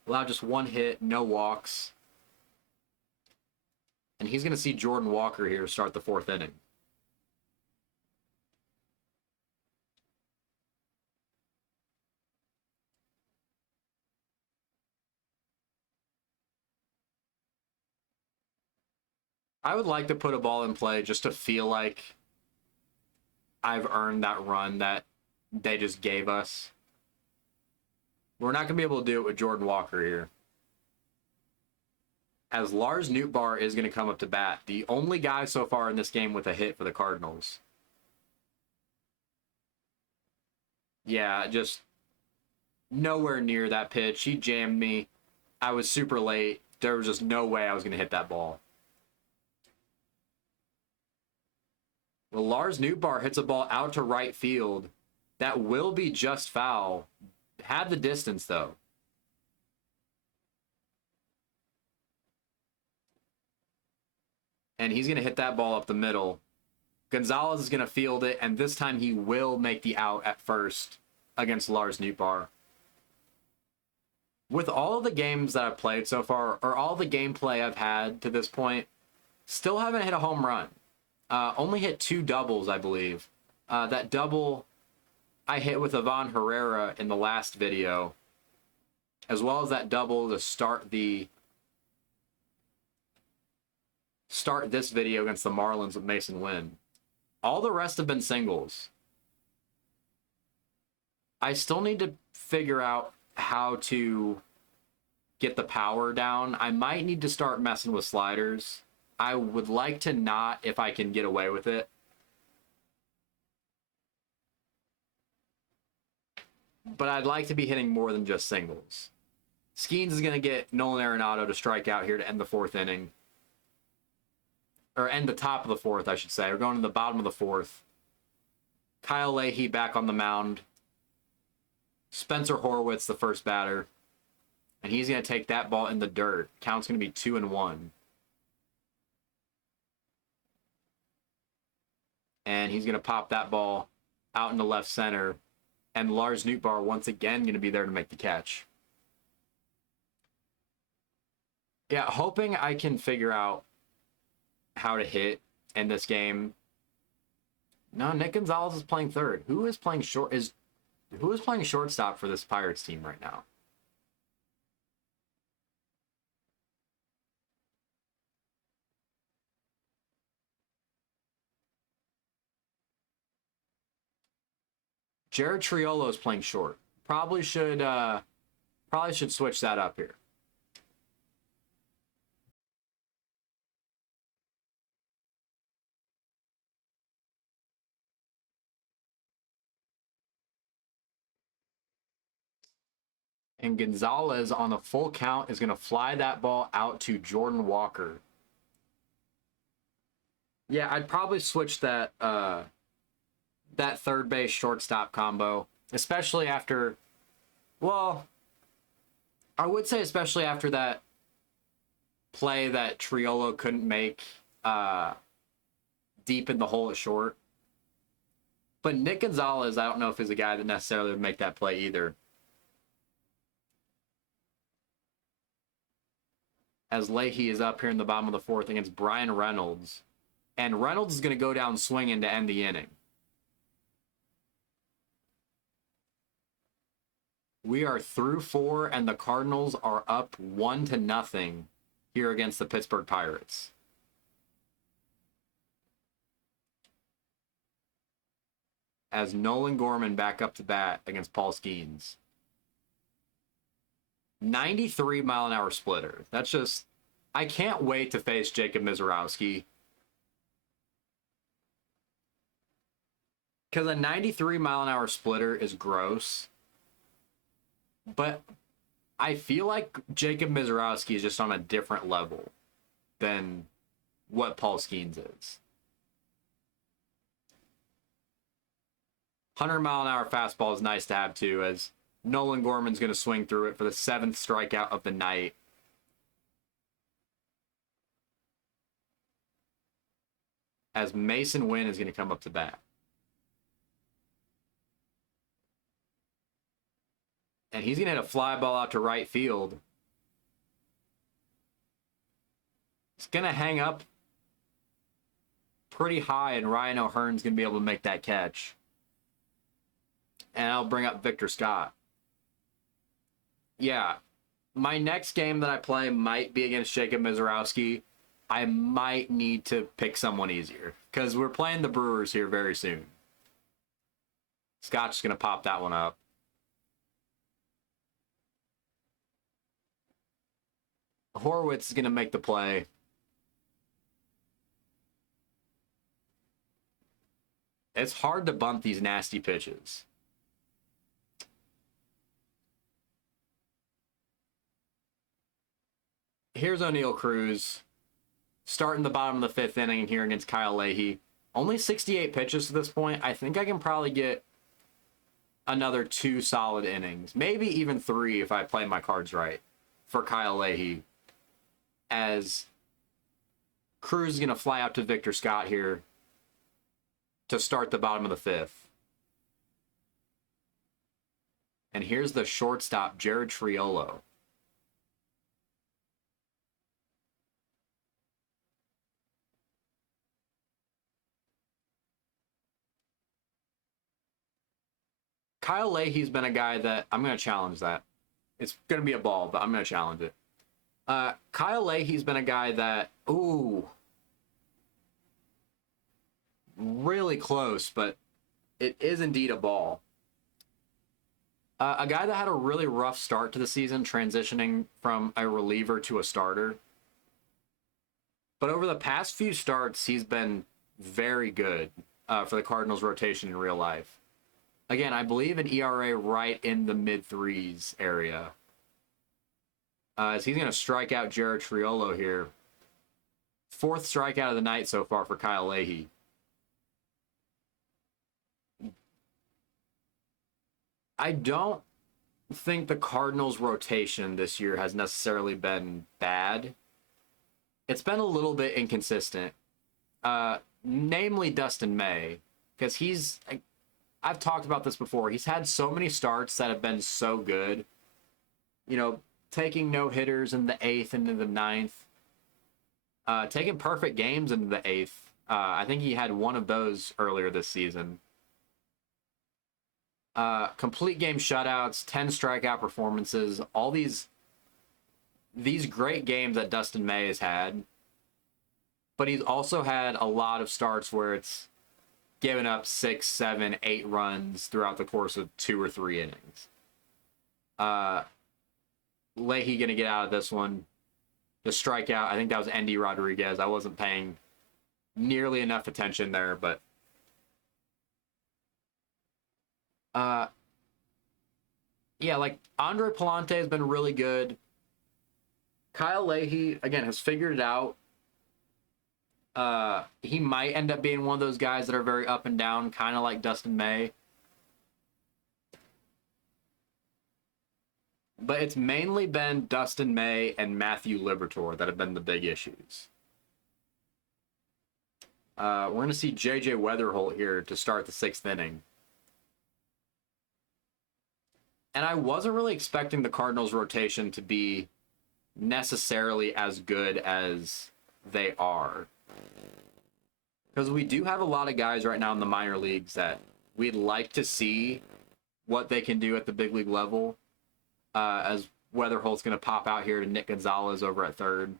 allowed just 1 hit, no walks. And he's going to see Jordan Walker here start the 4th inning. I would like to put a ball in play just to feel like I've earned that run that they just gave us. We're not going to be able to do it with Jordan Walker here. As Lars Nootbaar is going to come up to bat, the only guy so far in this game with a hit for the Cardinals. Yeah, just nowhere near that pitch. He jammed me. I was super late. There was just no way I was going to hit that ball. Well, Lars Nootbaar hits a ball out to right field. That will be just foul. Had the distance, though. And he's going to hit that ball up the middle. Gonzalez is going to field it, and this time he will make the out at first against Lars Nootbaar. With all of the games that I've played so far, or all the gameplay I've had to this point, still haven't hit a home run. Only hit 2 doubles, I believe. That double I hit with Ivan Herrera in the last video. as well as that double to start this video against the Marlins with Mason Winn. All the rest have been singles. I still need to figure out how to get the power down. I might need to start messing with sliders. I would like to not if I can get away with it. But I'd like to be hitting more than just singles. Skeens is going to get Nolan Arenado to strike out here to end the fourth inning. Or end the top of the fourth, I should say. We're going to the bottom of the fourth. Kyle Leahy back on the mound. Spencer Horwitz, the first batter. And he's going to take that ball in the dirt. Count's going to be 2-1. And he's going to pop that ball out into left center. And Lars Nootbaar once again going to be there to make the catch. Yeah, hoping I can figure out how to hit in this game. No, Nick Gonzalez is playing third. Who is playing shortstop for this Pirates team right now? Jared Triolo is playing short. Probably should switch that up here. And Gonzalez on the full count is going to fly that ball out to Jordan Walker. Yeah, I'd probably switch that third base shortstop combo, especially after, well, I would say especially after that play that Triolo couldn't make deep in the hole at short. But Nick Gonzalez, I don't know if he's a guy that necessarily would make that play either. As Leahy is up here in the bottom of the fourth against Brian Reynolds. And Reynolds is going to go down swinging to end the inning. We are through 4, and the Cardinals are up 1-0 here against the Pittsburgh Pirates. As Nolan Gorman back up to bat against Paul Skeens. 93-mile-an-hour splitter. That's just... I can't wait to face Jacob Mizorowski. Because a 93-mile-an-hour splitter is gross. But I feel like Jacob Mizorowski is just on a different level than what Paul Skeens is. 100-mile-an-hour fastball is nice to have, too, as Nolan Gorman's going to swing through it for the 7th strikeout of the night. As Mason Winn is going to come up to bat. And he's going to hit a fly ball out to right field. It's going to hang up pretty high, and Ryan O'Hearn's going to be able to make that catch. And I'll bring up Victor Scott. Yeah, my next game that I play might be against Jacob Mizorowski. I might need to pick someone easier because we're playing the Brewers here very soon. Scott's going to pop that one up. Horwitz is going to make the play. It's hard to bunt these nasty pitches. Here's O'Neal Cruz starting the bottom of the 5th inning here against Kyle Leahy. Only 68 pitches to this point. I think I can probably get another 2 solid innings. Maybe even 3 if I play my cards right for Kyle Leahy. As Cruz is going to fly out to Victor Scott here to start the bottom of the 5th. And here's the shortstop, Jared Triolo. Kyle Leahy's been a guy that I'm going to challenge that. It's going to be a ball, but I'm going to challenge it. Kyle Leahy's been a guy that, really close, but it is indeed a ball. A guy that had a really rough start to the season, transitioning from a reliever to a starter. But over the past few starts, he's been very good for the Cardinals rotation in real life. Again, I believe an ERA right in the mid-threes area. As he's going to strike out Jared Triolo here. 4th strikeout of the night so far for Kyle Leahy. I don't think the Cardinals' rotation this year has necessarily been bad. It's been a little bit inconsistent. Namely Dustin May. Because I've talked about this before. He's had so many starts that have been so good. You know, taking no-hitters in the 8th into the 9th. Taking perfect games into the 8th. I think he had one of those earlier this season. Complete game shutouts, 10 strikeout performances, all these great games that Dustin May has had. But he's also had a lot of starts where it's given up 6, 7, 8 runs throughout the course of 2 or 3 innings. Leahy going to get out of this one. The strikeout, I think that was Endy Rodriguez. I wasn't paying nearly enough attention there, but yeah, like Andre Pallante has been really good. Kyle Leahy, again, has figured it out. He might end up being one of those guys that are very up and down, kind of like Dustin May. But it's mainly been Dustin May and Matthew Liberatore that have been the big issues. We're going to see J.J. Weatherholt here to start the 6th inning. And I wasn't really expecting the Cardinals' rotation to be necessarily as good as they are. Because we do have a lot of guys right now in the minor leagues that we'd like to see what they can do at the big league level. As Weatherholt's going to pop out here to Nick Gonzalez over at 3rd.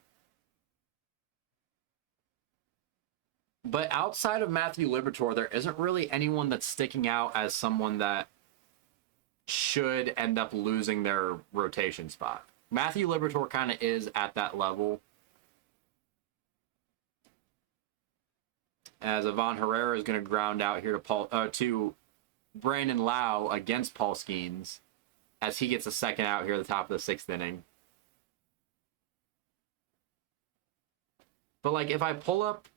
But outside of Matthew Liberatore, there isn't really anyone that's sticking out as someone that should end up losing their rotation spot. Matthew Liberatore kind of is at that level. As Ivan Herrera is going to ground out here to Brandon Lau against Paul Skeens, as he gets a second out here at the top of the 6th inning. But like if I pull up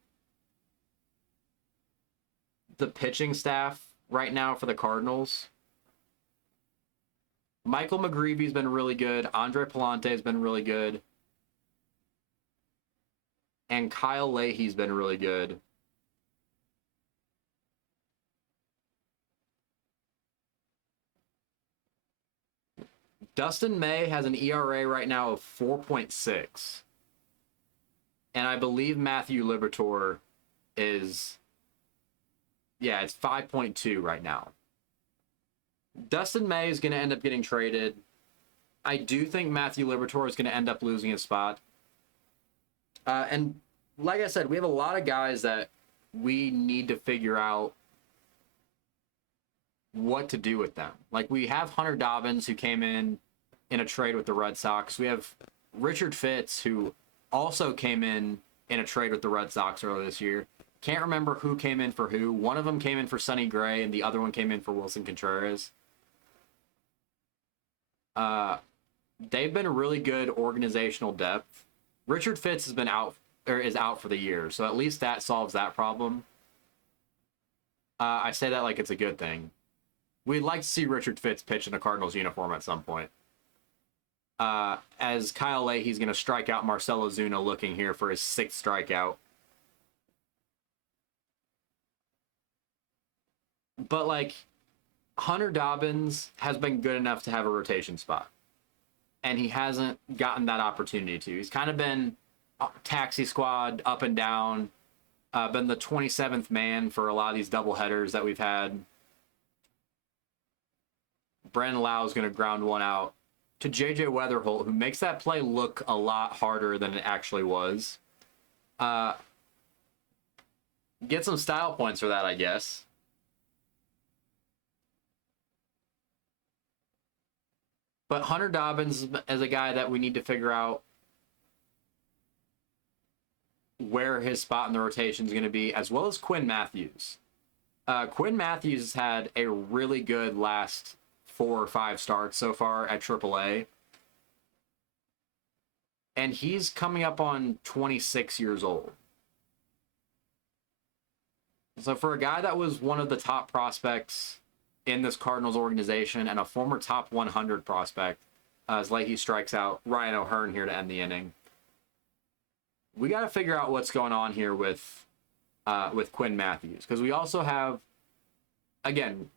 the pitching staff right now for the Cardinals, Michael McGreevy's been really good. Andre Pallante has been really good. And Kyle Leahy's been really good. Dustin May has an ERA right now of 4.6. And I believe Matthew Liberatore is, it's 5.2 right now. Dustin May is going to end up getting traded. I do think Matthew Liberatore is going to end up losing his spot. And like I said, we have a lot of guys that we need to figure out what to do with them. Like we have Hunter Dobbins, who came in a trade with the Red Sox. We have Richard Fitz, who also came in a trade with the Red Sox earlier this year. Can't remember who came in for who. One of them came in for Sonny Gray, and the other one came in for Wilson Contreras. They've been really good organizational depth. Richard Fitz has been out, or is out for the year, so at least that solves that problem. I say that like it's a good thing. We'd like to see Richard Fitz pitch in a Cardinals uniform at some point. As Kyle Leahy's going to strike out Marcell Ozuna looking here for his 6th strikeout. But, like, Hunter Dobbins has been good enough to have a rotation spot. And he hasn't gotten that opportunity to. He's kind of been taxi squad, up and down. Been the 27th man for a lot of these doubleheaders that we've had. Brandon Lau is going to ground one out to JJ Weatherholt, who makes that play look a lot harder than it actually was. Get some style points for that, I guess. But Hunter Dobbins is a guy that we need to figure out where his spot in the rotation is going to be, as well as Quinn Matthews. Quinn Matthews has had a really good last 4 or 5 starts so far at AAA. And he's coming up on 26 years old. So for a guy that was one of the top prospects in this Cardinals organization and a former top 100 prospect, as Leahy strikes out Ryan O'Hearn here to end the inning, we got to figure out what's going on here with Quinn Matthews, because we also have, again,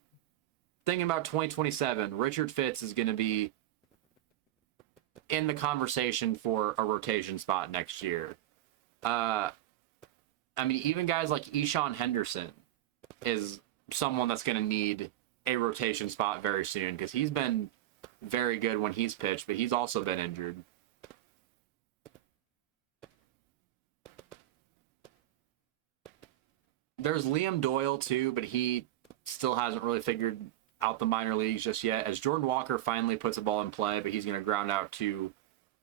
thinking about 2027, Richard Fitz is going to be in the conversation for a rotation spot next year. I mean, even guys like Eshawn Henderson is someone that's going to need a rotation spot very soon, because he's been very good when he's pitched, but he's also been injured. There's Liam Doyle too, but he still hasn't really figured out the minor leagues just yet, as Jordan Walker finally puts a ball in play, but he's going to ground out to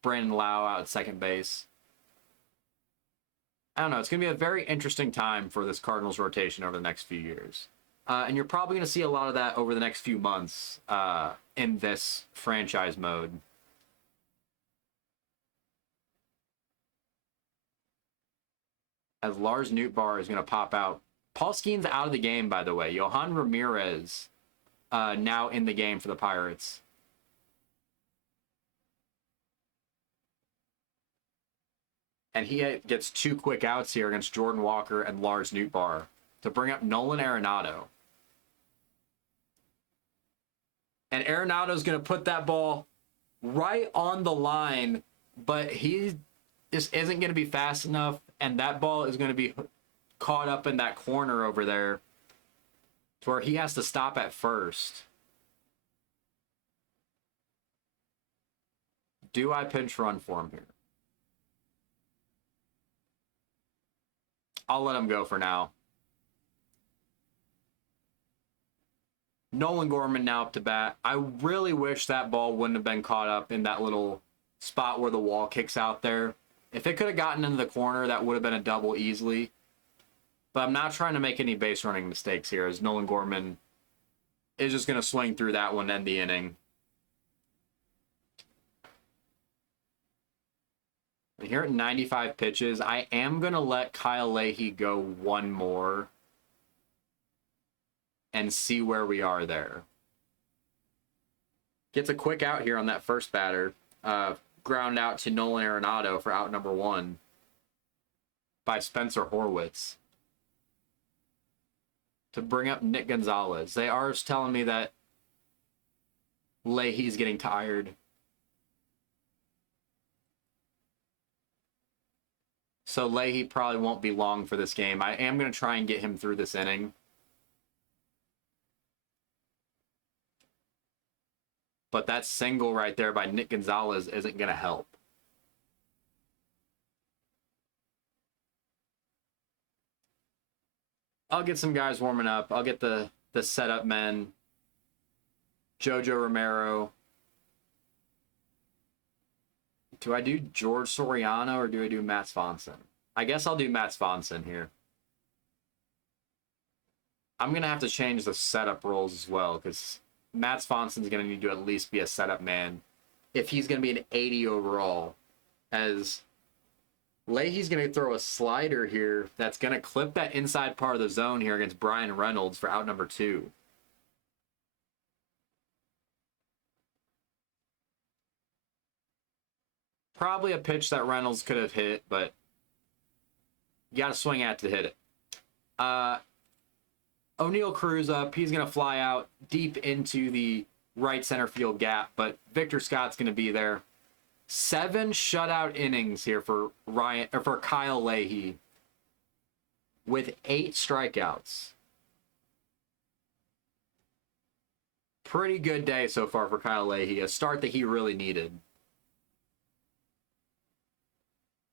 Brandon Lau out at second base. I don't know. It's going to be a very interesting time for this Cardinals rotation over the next few years. And you're probably going to see a lot of that over the next few months in this franchise mode. As Lars Nootbaar is going to pop out. Paul Skeen's out of the game, by the way. Johan Ramirez now in the game for the Pirates. And he gets 2 quick outs here against Jordan Walker and Lars Nootbaar to bring up Nolan Arenado. And Arenado's going to put that ball right on the line, but he just isn't going to be fast enough, and that ball is going to be caught up in that corner over there to where he has to stop at first. Do I pinch run for him here? I'll let him go for now. Nolan Gorman now up to bat. I really wish that ball wouldn't have been caught up in that little spot where the wall kicks out there. If it could have gotten into the corner, that would have been a double easily. But I'm not trying to make any base running mistakes here, as Nolan Gorman is just going to swing through that one and end the inning. Here at 95 pitches, I am going to let Kyle Leahy go one more and see where we are there. Gets a quick out here on that first batter. Ground out to Nolan Arenado for out number 1 by Spencer Horwitz to bring up Nick Gonzalez. They are telling me that Leahy's getting tired. So Leahy probably won't be long for this game. I am going to try and get him through this inning. But that single right there by Nick Gonzalez isn't going to help. I'll get some guys warming up. I'll get the setup men. Jojo Romero. Do I do George Soriano or do I do Matt Swanson? I guess I'll do Matt Swanson here. I'm going to have to change the setup roles as well, because Matt Swanson's going to need to at least be a setup man if he's going to be an 80 overall, as Leahy's going to throw a slider here that's going to clip that inside part of the zone here against Brian Reynolds for out number 2. Probably a pitch that Reynolds could have hit, but you got to swing at to hit it. O'Neal Cruz up. He's going to fly out deep into the right center field gap, but Victor Scott's going to be there. 7 shutout innings here for Kyle Leahy with 8 strikeouts. pretty good day so far for Kyle Leahy, a start that he really needed.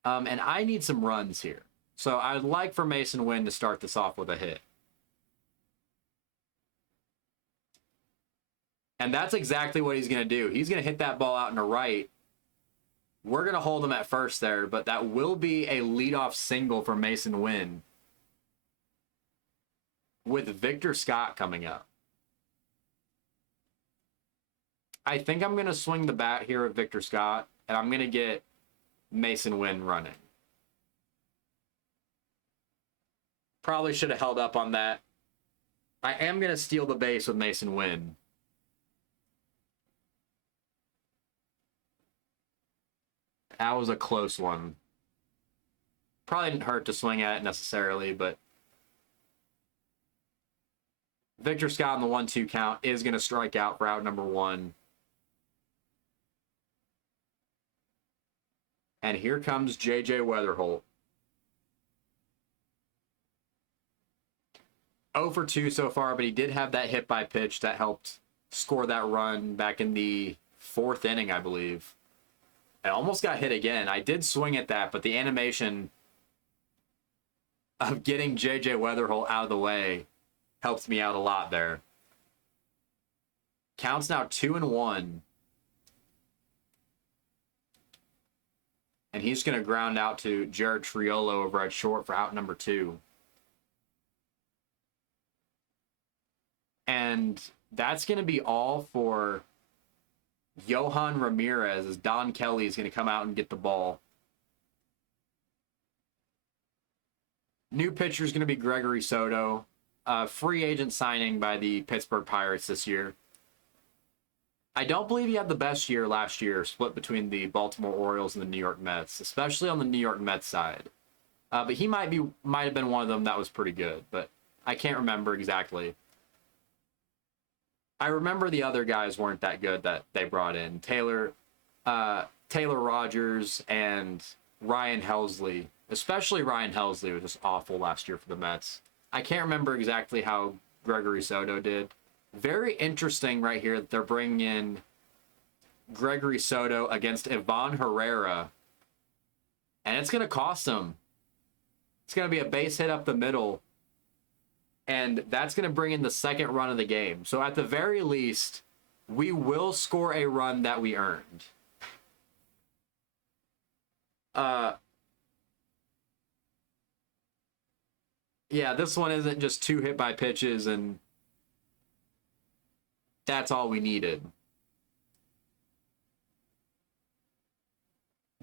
And I need some runs here. So I'd like for Mason Winn to start this off with a hit. And that's exactly what he's going to do. He's going to hit that ball out in the right. We're going to hold him at first there, but that will be a leadoff single for Mason Winn with Victor Scott coming up. I think I'm going to swing the bat here at Victor Scott, and I'm going to get Mason Winn running. Probably should have held up on that. I am going to steal the base with Mason Winn. That was a close one. Probably didn't hurt to swing at it necessarily, but Victor Scott on the 1-2 count is going to strike out for out number 1. And here comes J.J. Weatherholt. 0 for 2 so far, but he did have that hit by pitch that helped score that run back in the 4th inning, I believe. I almost got hit again. I did swing at that, but the animation of getting J.J. Weatherholt out of the way helped me out a lot there. Counts now 2-1. And he's going to ground out to Jared Triolo over at short for out number 2. And that's going to be all for Johan Ramirez, as Don Kelly is going to come out and get the ball. New pitcher is going to be Gregory Soto, free agent signing by the Pittsburgh Pirates this year. I don't believe he had the best year last year, split between the Baltimore Orioles and the New York Mets, especially on the New York Mets side. But he might have been one of them that was pretty good, but I can't remember exactly. I remember the other guys weren't that good that they brought in. Taylor Rogers and Ryan Helsley. Especially Ryan Helsley was just awful last year for the Mets. I can't remember exactly how Gregory Soto did. Very interesting right here that they're bringing in Gregory Soto against Ivan Herrera. And it's going to cost him. It's going to be a base hit up the middle. And that's going to bring in the second run of the game. So at the very least, we will score a run that we earned. Yeah, this one isn't just 2 hit by pitches and that's all we needed.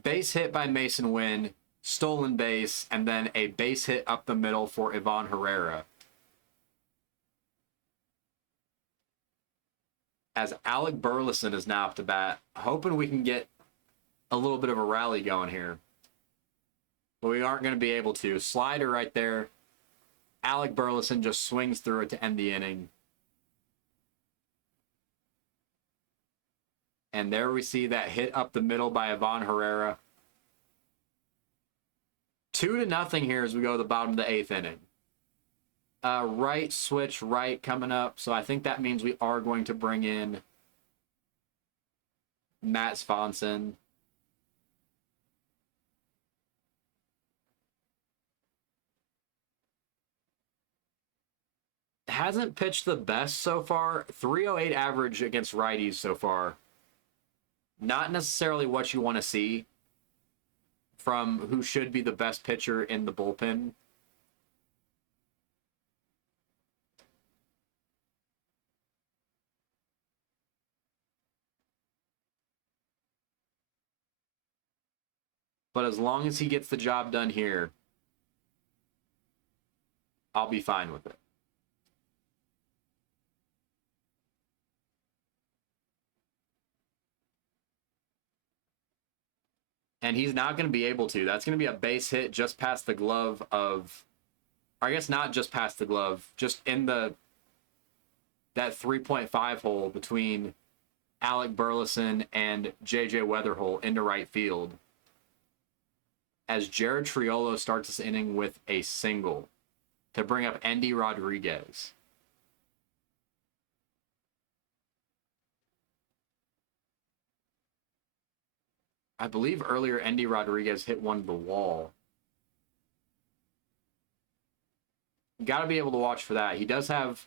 Base hit by Mason Winn, stolen base, and then a base hit up the middle for Ivan Herrera. As Alec Burleson is now up to bat, hoping we can get a little bit of a rally going here. But we aren't going to be able to. Slider right there. Alec Burleson just swings through it to end the inning. And there we see that hit up the middle by Ivan Herrera. 2-0 here as we go to the bottom of the 8th inning. Right switch right coming up. So I think that means we are going to bring in Matt Svanson. Hasn't pitched the best so far. 308 average against righties so far. Not necessarily what you want to see from who should be the best pitcher in the bullpen. But as long as he gets the job done here, I'll be fine with it. And he's not going to be able to. That's going to be a base hit just past the glove of... I guess not just past the glove. Just in that 3.5 hole between Alec Burleson and J.J. Weatherholt into right field. As Jared Triolo starts this inning with a single to bring up Endy Rodriguez. I believe earlier Endy Rodriguez hit one to the wall. Got to be able to watch for that. He does have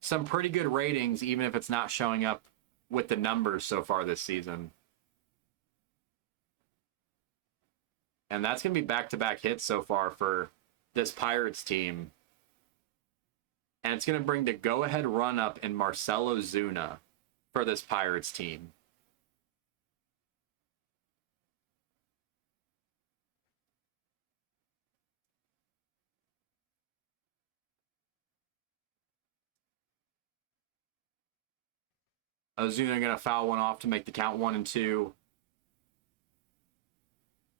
some pretty good ratings, even if it's not showing up with the numbers so far this season. And that's going to be back-to-back hits so far for this Pirates team. And it's going to bring the go-ahead run-up in Marcell Ozuna for this Pirates team. Ozuna going to foul one off to make the count 1-2.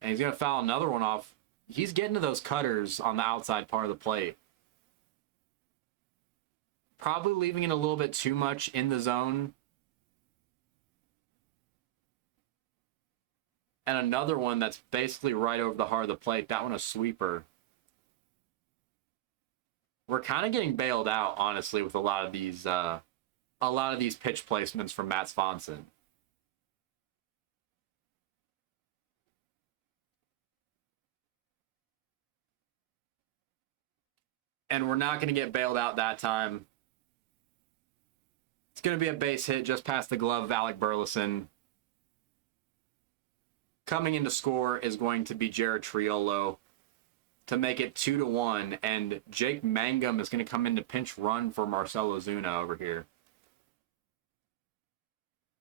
And he's going to foul another one off. He's getting to those cutters on the outside part of the plate. Probably leaving it a little bit too much in the zone. And another one that's basically right over the heart of the plate. That one a sweeper. We're kind of getting bailed out, honestly, with a lot of these pitch placements from Matt Swanson. And we're not going to get bailed out that time. It's going to be a base hit just past the glove of Alec Burleson. Coming in to score is going to be Jared Triolo to make it 2-1. And Jake Mangum is going to come in to pinch run for Marcell Ozuna over here.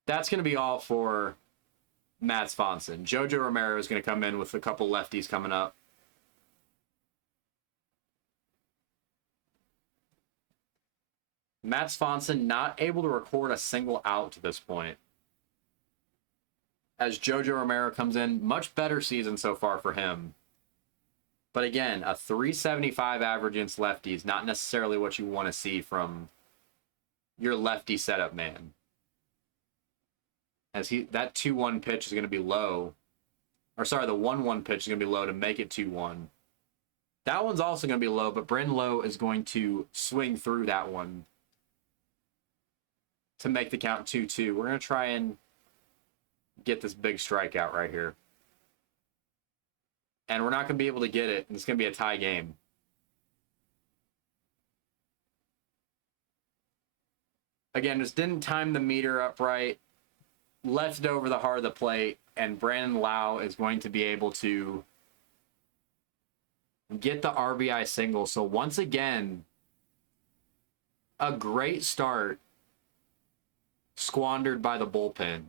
That's going to be all for Matt Swanson. Jojo Romero is going to come in with a couple lefties coming up. Matt Swanson not able to record a single out to this point. As Jojo Romero comes in, much better season so far for him. But again, a 375 average against lefties, not necessarily what you want to see from your lefty setup man. As that 2-1 pitch is going to be low. Or sorry, the 1-1 pitch is going to be low to make it 2-1. That one's also going to be low, but Bryn Lowe is going to swing through that one to make the count 2-2. We're going to try and get this big strikeout right here. And we're not going to be able to get it. And it's going to be a tie game. Again, just didn't time the meter up right. Left it over the heart of the plate. And Brandon Lau is going to be able to get the RBI single. So once again, a great start squandered by the bullpen.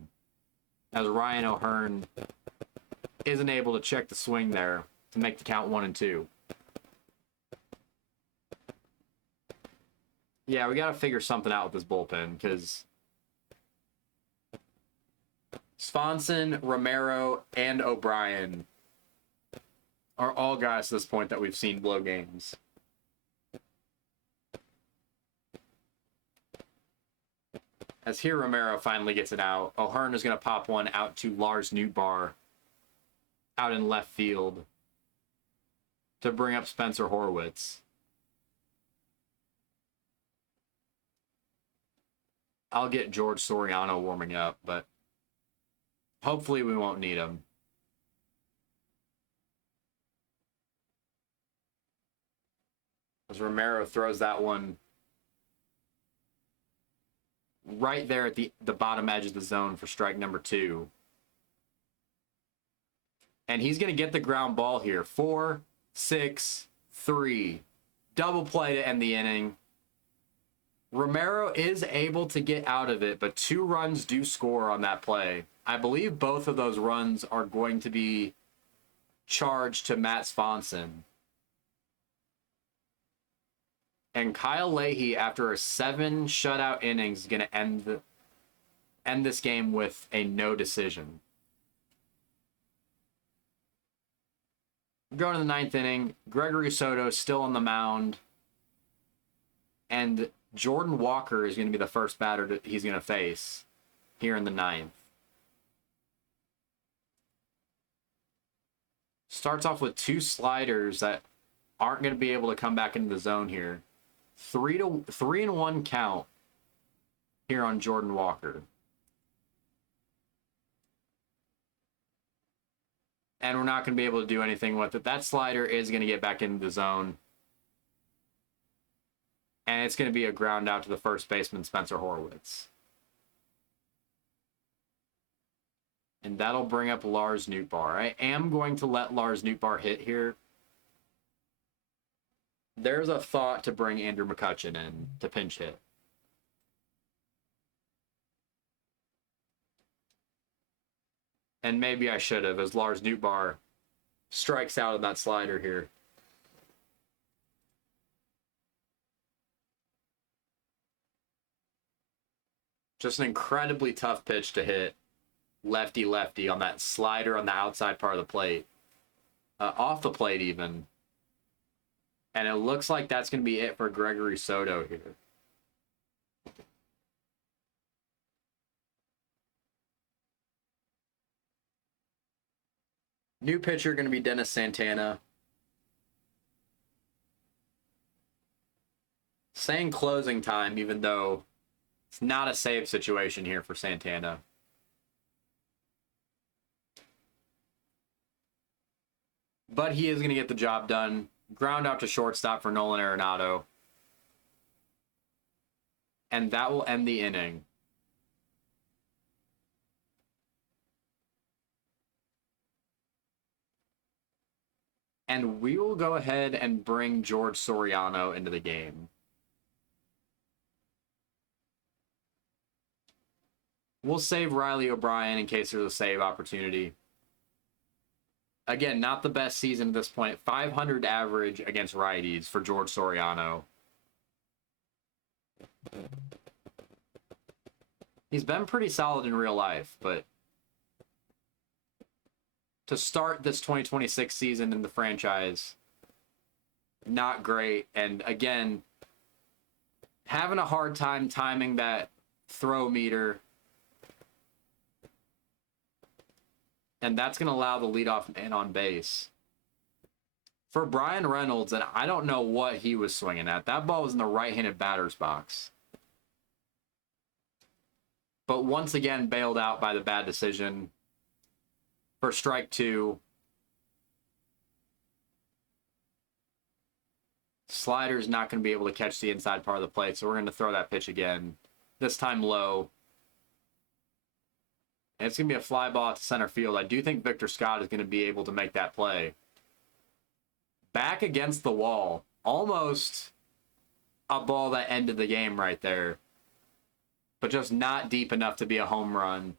As Ryan O'Hearn isn't able to check the swing there to make the count 1-2. Yeah, we got to figure something out with this bullpen because Swanson, Romero, and O'Brien are all guys at this point that we've seen blow games. As here Romero finally gets it out. O'Hearn is going to pop one out to Lars Nootbaar out in left field to bring up Spencer Horwitz. I'll get George Soriano warming up, but hopefully we won't need him. As Romero throws that one right there at the bottom edge of the zone for strike number 2. And he's going to get the ground ball here. 4, 6, 3. Double play to end the inning. Romero is able to get out of it, but 2 runs do score on that play. I believe both of those runs are going to be charged to Matt Swanson. And Kyle Leahy, after a 7 shutout innings, is going to end this game with a no decision. Going to the 9th inning, Gregory Soto still on the mound. And Jordan Walker is going to be the first batter he's going to face here in the 9th. Starts off with 2 sliders that aren't going to be able to come back into the zone here. 3-1 count here on Jordan Walker. And we're not going to be able to do anything with it. That slider is going to get back into the zone. And it's going to be a ground out to the first baseman, Spencer Horwitz. And that'll bring up Lars Nootbaar. I am going to let Lars Nootbaar hit here. There's a thought to bring Andrew McCutchen in to pinch hit. And maybe I should have, as Lars Nootbaar strikes out on that slider here. Just an incredibly tough pitch to hit. Lefty-lefty on that slider on the outside part of the plate. Off the plate even. And it looks like that's going to be it for Gregory Soto here. New pitcher going to be Dennis Santana. Saying closing time, even though it's not a save situation here for Santana. But he is going to get the job done. Ground out to shortstop for Nolan Arenado. And that will end the inning. And we will go ahead and bring George Soriano into the game. We'll save Riley O'Brien in case there's a save opportunity. Again, not the best season at this point. 500 average against righties for George Soriano. He's been pretty solid in real life, but to start this 2026 season in the franchise, not great. And again, having a hard time timing that throw meter. And that's going to allow the leadoff man on base. For Brian Reynolds, and I don't know what he was swinging at. That ball was in the right-handed batter's box. But once again, bailed out by the bad decision. For strike two. Slider's not going to be able to catch the inside part of the plate, so we're going to throw that pitch again. This time low. And it's going to be a fly ball to center field. I do think Victor Scott is going to be able to make that play. Back against the wall. Almost a ball that ended the game right there. But just not deep enough to be a home run.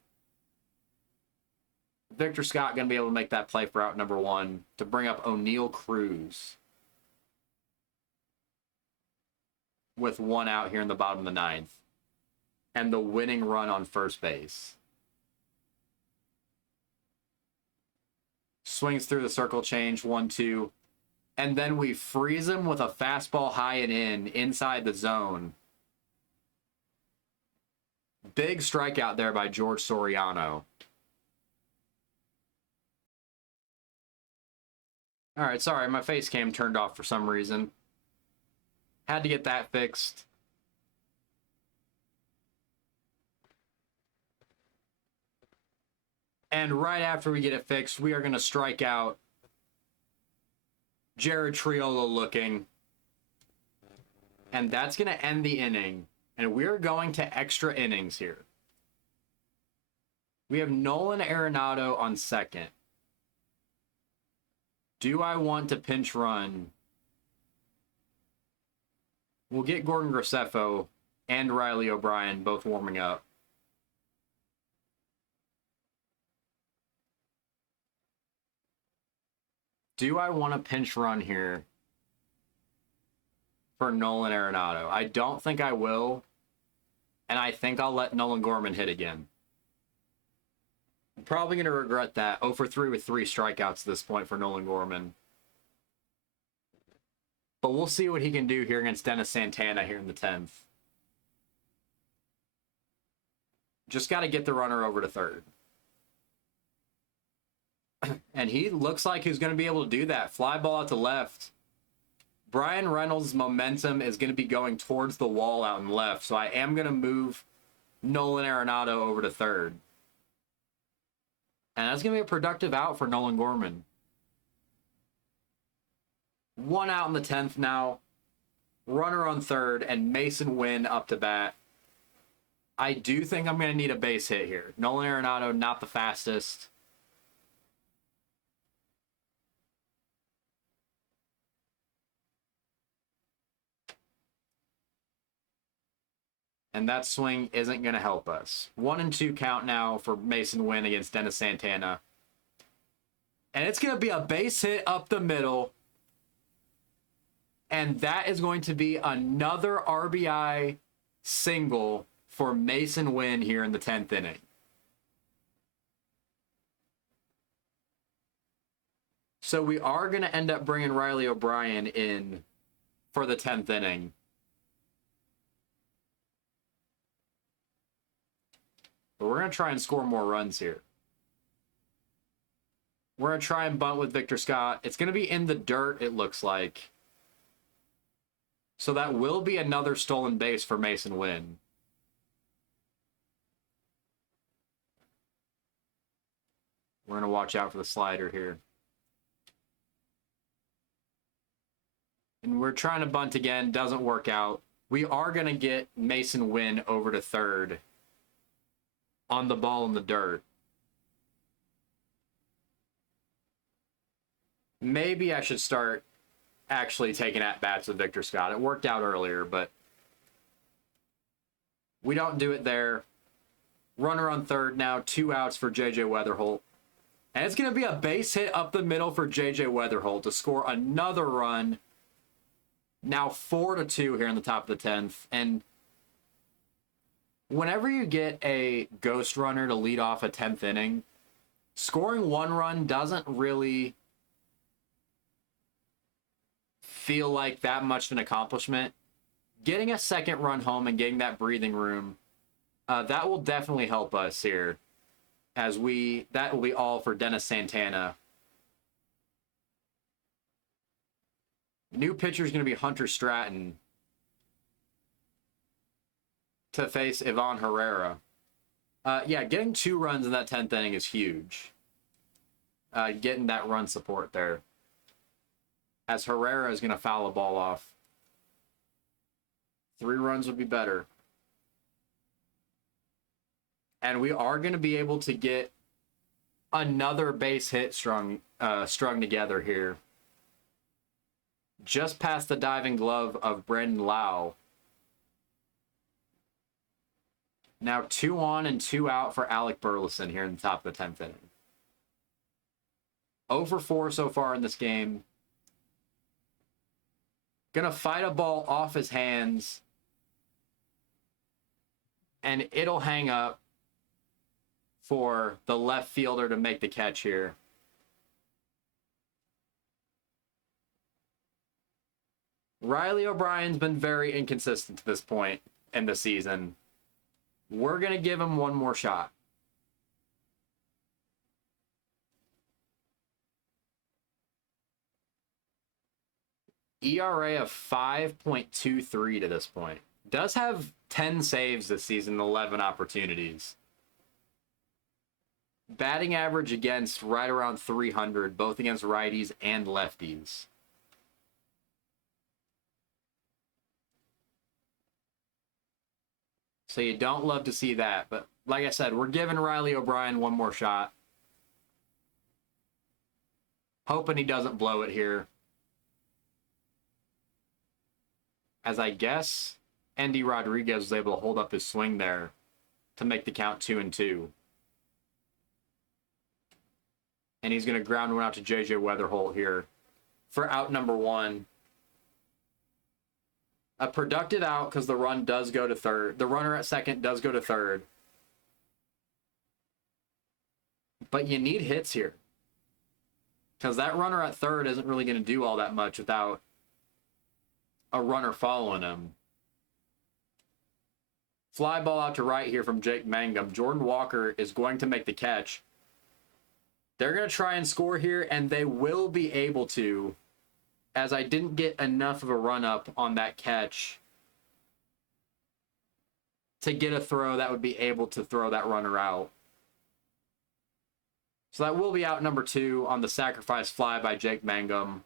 Victor Scott going to be able to make that play for out number one to bring up O'Neal Cruz. With one out here in the bottom of the ninth. And the winning run on first base. Swings through the circle change, 1-2. And then we freeze him with a fastball high and inside the zone. Big strikeout there by George Soriano. All right, sorry, my face cam turned off for some reason. Had to get that fixed. And right after we get it fixed, we are going to strike out Jared Triolo looking. And that's going to end the inning. And we're going to extra innings here. We have Nolan Arenado on second. Do I want to pinch run? We'll get Gordon Graceffo and Riley O'Brien both warming up. Do I want to pinch run here for Nolan Arenado? I don't think I will. And I think I'll let Nolan Gorman hit again. I'm probably going to regret that. 0 for 3 with 3 strikeouts at this point for Nolan Gorman. But we'll see what he can do here against Dennis Santana here in the 10th. Just got to get the runner over to third. And he looks like he's going to be able to do that. Fly ball out to left. Brian Reynolds' momentum is going to be going towards the wall out and left. So I am going to move Nolan Arenado over to third. And that's going to be a productive out for Nolan Gorman. 1 out in the 10th now. Runner on third, and Mason Winn up to bat. I do think I'm going to need a base hit here. Nolan Arenado, not the fastest. And that swing isn't going to help us. 1-2 count now for Mason Winn against Dennis Santana. And it's going to be a base hit up the middle. And that is going to be another RBI single for Mason Winn here in the 10th inning. So we are going to end up bringing Riley O'Brien in for the 10th inning. But we're going to try and score more runs here. We're going to try and bunt with Victor Scott. It's going to be in the dirt, it looks like. So that will be another stolen base for Mason Winn. We're going to watch out for the slider here. And we're trying to bunt again. Doesn't work out. We are going to get Mason Winn over to third on the ball in the dirt. Maybe I should start actually taking at-bats with Victor Scott. It worked out earlier, but we don't do it there. Runner on third now. 2 outs for J.J. Weatherholt. And it's going to be a base hit up the middle for J.J. Weatherholt to score another run. Now 4-2 here in the top of the 10th. And whenever you get a ghost runner to lead off a 10th inning, scoring 1 run doesn't really feel like that much of an accomplishment. Getting a second run home and getting that breathing room, that will definitely help us here. That will be all for Dennis Santana. New pitcher is going to be Hunter Stratton to face Ivan Herrera. Yeah, getting 2 runs in that 10th inning is huge. Getting that run support there. As Herrera is going to foul a ball off. 3 runs would be better. And we are going to be able to get another base hit strung together here. Just past the diving glove of Brendan Lau. Now 2 on and 2 out for Alec Burleson here in the top of the 10th inning. 0 for 4 so far in this game. Gonna fight a ball off his hands. And it'll hang up for the left fielder to make the catch here. Riley O'Brien's been very inconsistent to this point in the season. We're going to give him 1 more shot. ERA of 5.23 to this point. Does have 10 saves this season, 11 opportunities. Batting average against right around 300, both against righties and lefties. So you don't love to see that. But like I said, we're giving Riley O'Brien 1 more shot. Hoping he doesn't blow it here. As I guess Andy Rodriguez was able to hold up his swing there to make the count 2-2. And he's going to ground 1 out to J.J. Weatherholt here for out number 1. A productive out because the run does go to third. The runner at second does go to third. But you need hits here. Because that runner at third isn't really going to do all that much without a runner following him. Fly ball out to right here from Jake Mangum. Jordan Walker is going to make the catch. They're going to try and score here, and they will be able to, as I didn't get enough of a run-up on that catch to get a throw that would be able to throw that runner out. So that will be out number 2 on the sacrifice fly by Jake Mangum.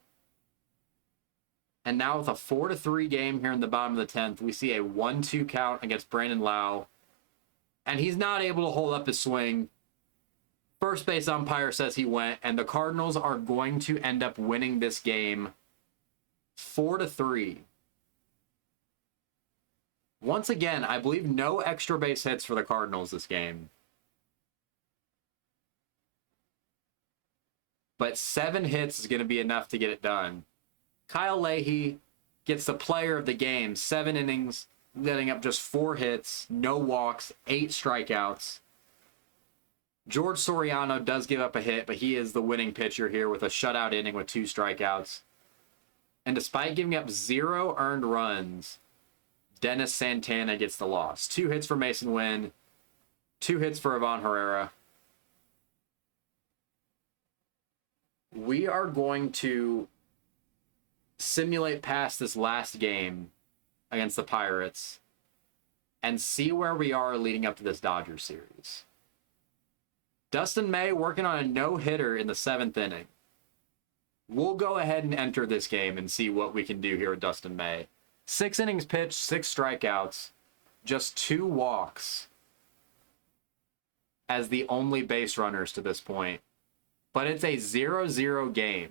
And now with a 4-3 game here in the bottom of the 10th, we see a 1-2 count against Brandon Lau. And he's not able to hold up his swing. First base umpire says he went, and the Cardinals are going to end up winning this game 4-3. Once again, I believe no extra base hits for the Cardinals this game. But 7 hits is going to be enough to get it done. Kyle Leahy gets the player of the game, 7 innings, letting up just 4 hits, no walks, 8 strikeouts. George Soriano does give up a hit, but he is the winning pitcher here with a shutout inning with 2 strikeouts. And despite giving up 0 earned runs, Dennis Santana gets the loss. 2 hits for Mason Winn, 2 hits for Ivan Herrera. We are going to simulate past this last game against the Pirates and see where we are leading up to this Dodgers series. Dustin May working on a no-hitter in the 7th inning. We'll go ahead and enter this game and see what we can do here with Dustin May. 6 innings pitched, 6 strikeouts, just 2 walks as the only base runners to this point. But it's a 0-0 game.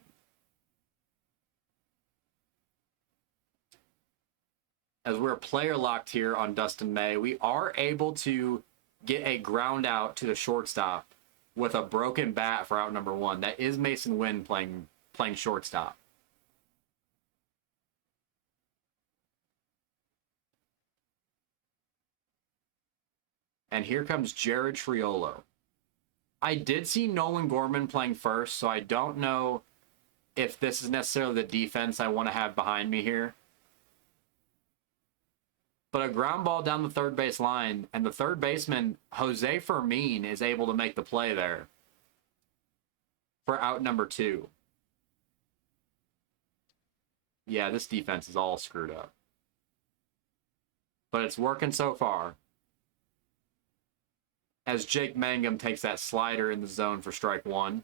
As we're player locked here on Dustin May, we are able to get a ground out to the shortstop with a broken bat for out number 1. That is Mason Winn playing shortstop. And here comes Jared Triolo. I did see Nolan Gorman playing first, so I don't know if this is necessarily the defense I want to have behind me here. But a ground ball down the third base line, and the third baseman, Jose Fermin, is able to make the play there for out number 2. Yeah, this defense is all screwed up. But it's working so far. As Jake Mangum takes that slider in the zone for strike 1.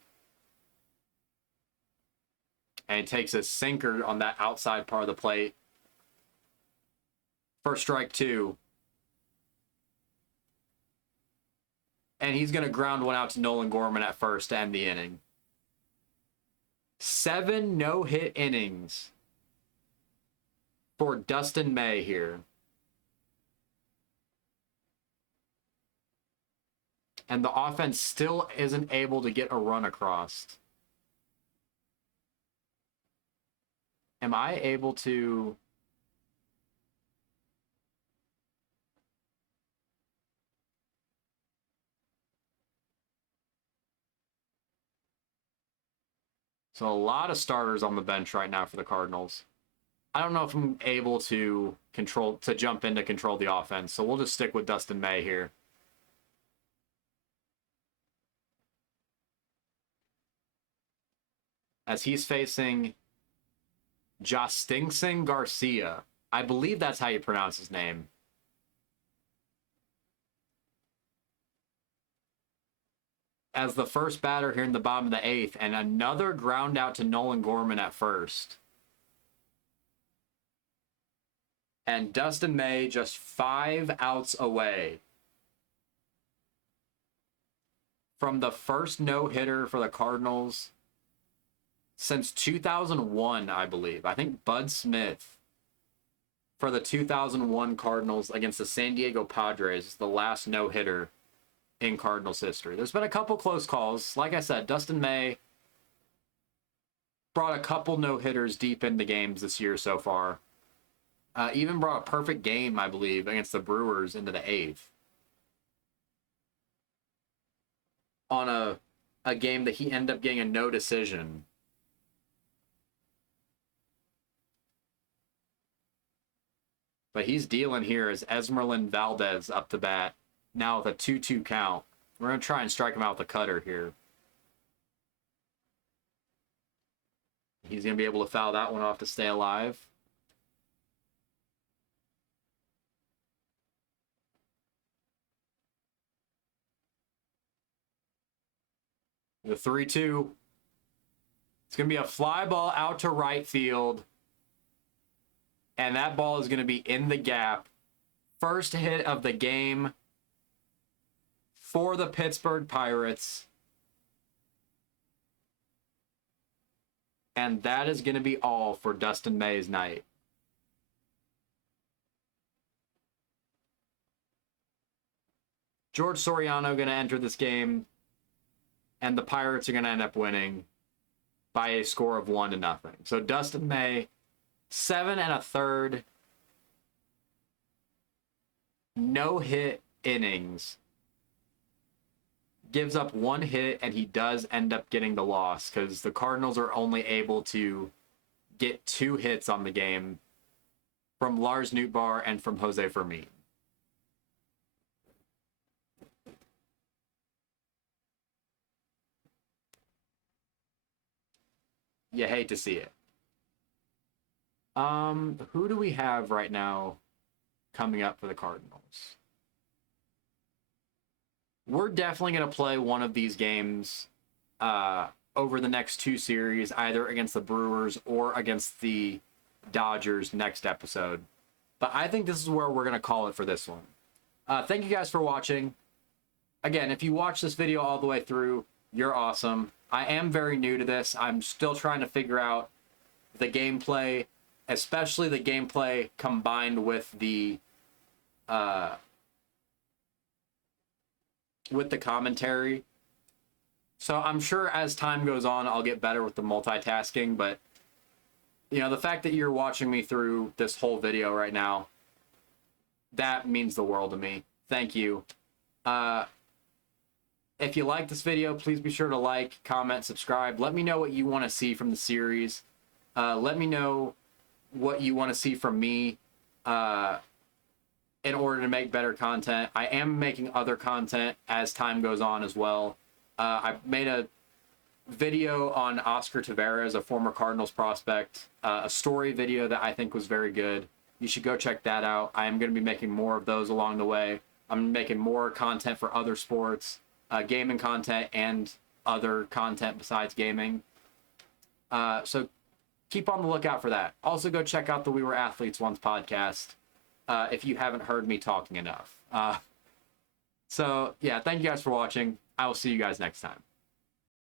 And he takes a sinker on that outside part of the plate for strike 2. And he's going to ground one out to Nolan Gorman at first to end the inning. 7 no-hit innings for Dustin May here. And the offense still isn't able to get a run across. Am I able to... So a lot of starters on the bench right now for the Cardinals. I don't know if I'm able to jump in to control the offense, so we'll just stick with Dustin May here. As he's facing Justinson Garcia. I believe that's how you pronounce his name. As the first batter here in the bottom of the 8th, and another ground out to Nolan Gorman at first. And Dustin May just 5 outs away from the first no-hitter for the Cardinals since 2001, I believe. I think Bud Smith for the 2001 Cardinals against the San Diego Padres is the last no-hitter in Cardinals history. There's been a couple close calls. Like I said, Dustin May brought a couple no-hitters deep into games this year so far. Even brought a perfect game, I believe, against the Brewers into the 8th. On a game that he ended up getting a no decision. But he's dealing here as Esmeralyn Valdez up to bat. Now with a 2-2 count. We're going to try and strike him out with a cutter here. He's going to be able to foul that one off to stay alive. The 3-2. It's going to be a fly ball out to right field. And that ball is going to be in the gap. First hit of the game for the Pittsburgh Pirates. And that is going to be all for Dustin May's night. George Soriano going to enter this game, and the Pirates are going to end up winning by a score of 1-0. So Dustin May, 7 1/3 no-hit innings, gives up 1 hit, and he does end up getting the loss because the Cardinals are only able to get 2 hits on the game from Lars Nootbaar and from Jose Fermin. You hate to see it. Who do we have right now coming up for the Cardinals? We're definitely going to play one of these games over the next 2 series, either against the Brewers or against the Dodgers next episode. But I think this is where we're going to call it for this one. Thank you guys for watching. Again, if you watch this video all the way through, you're awesome. I am very new to this. I'm still trying to figure out the gameplay, especially the gameplay combined with the commentary. So I'm sure as time goes on, I'll get better with the multitasking, but you know, the fact that you're watching me through this whole video right now, that means the world to me. Thank you. If you like this video, please be sure to like, comment, subscribe. Let me know what you want to see from the series. Let me know what you want to see from me in order to make better content. I am making other content as time goes on as well. I made a video on Oscar Taveras, a former Cardinals prospect, a story video that I think was very good. You should go check that out. I am going to be making more of those along the way. I'm making more content for other sports, gaming content, and other content besides gaming. So keep on the lookout for that. Also, go check out the We Were Athletes Once podcast if you haven't heard me talking enough. So, yeah, thank you guys for watching. I will see you guys next time.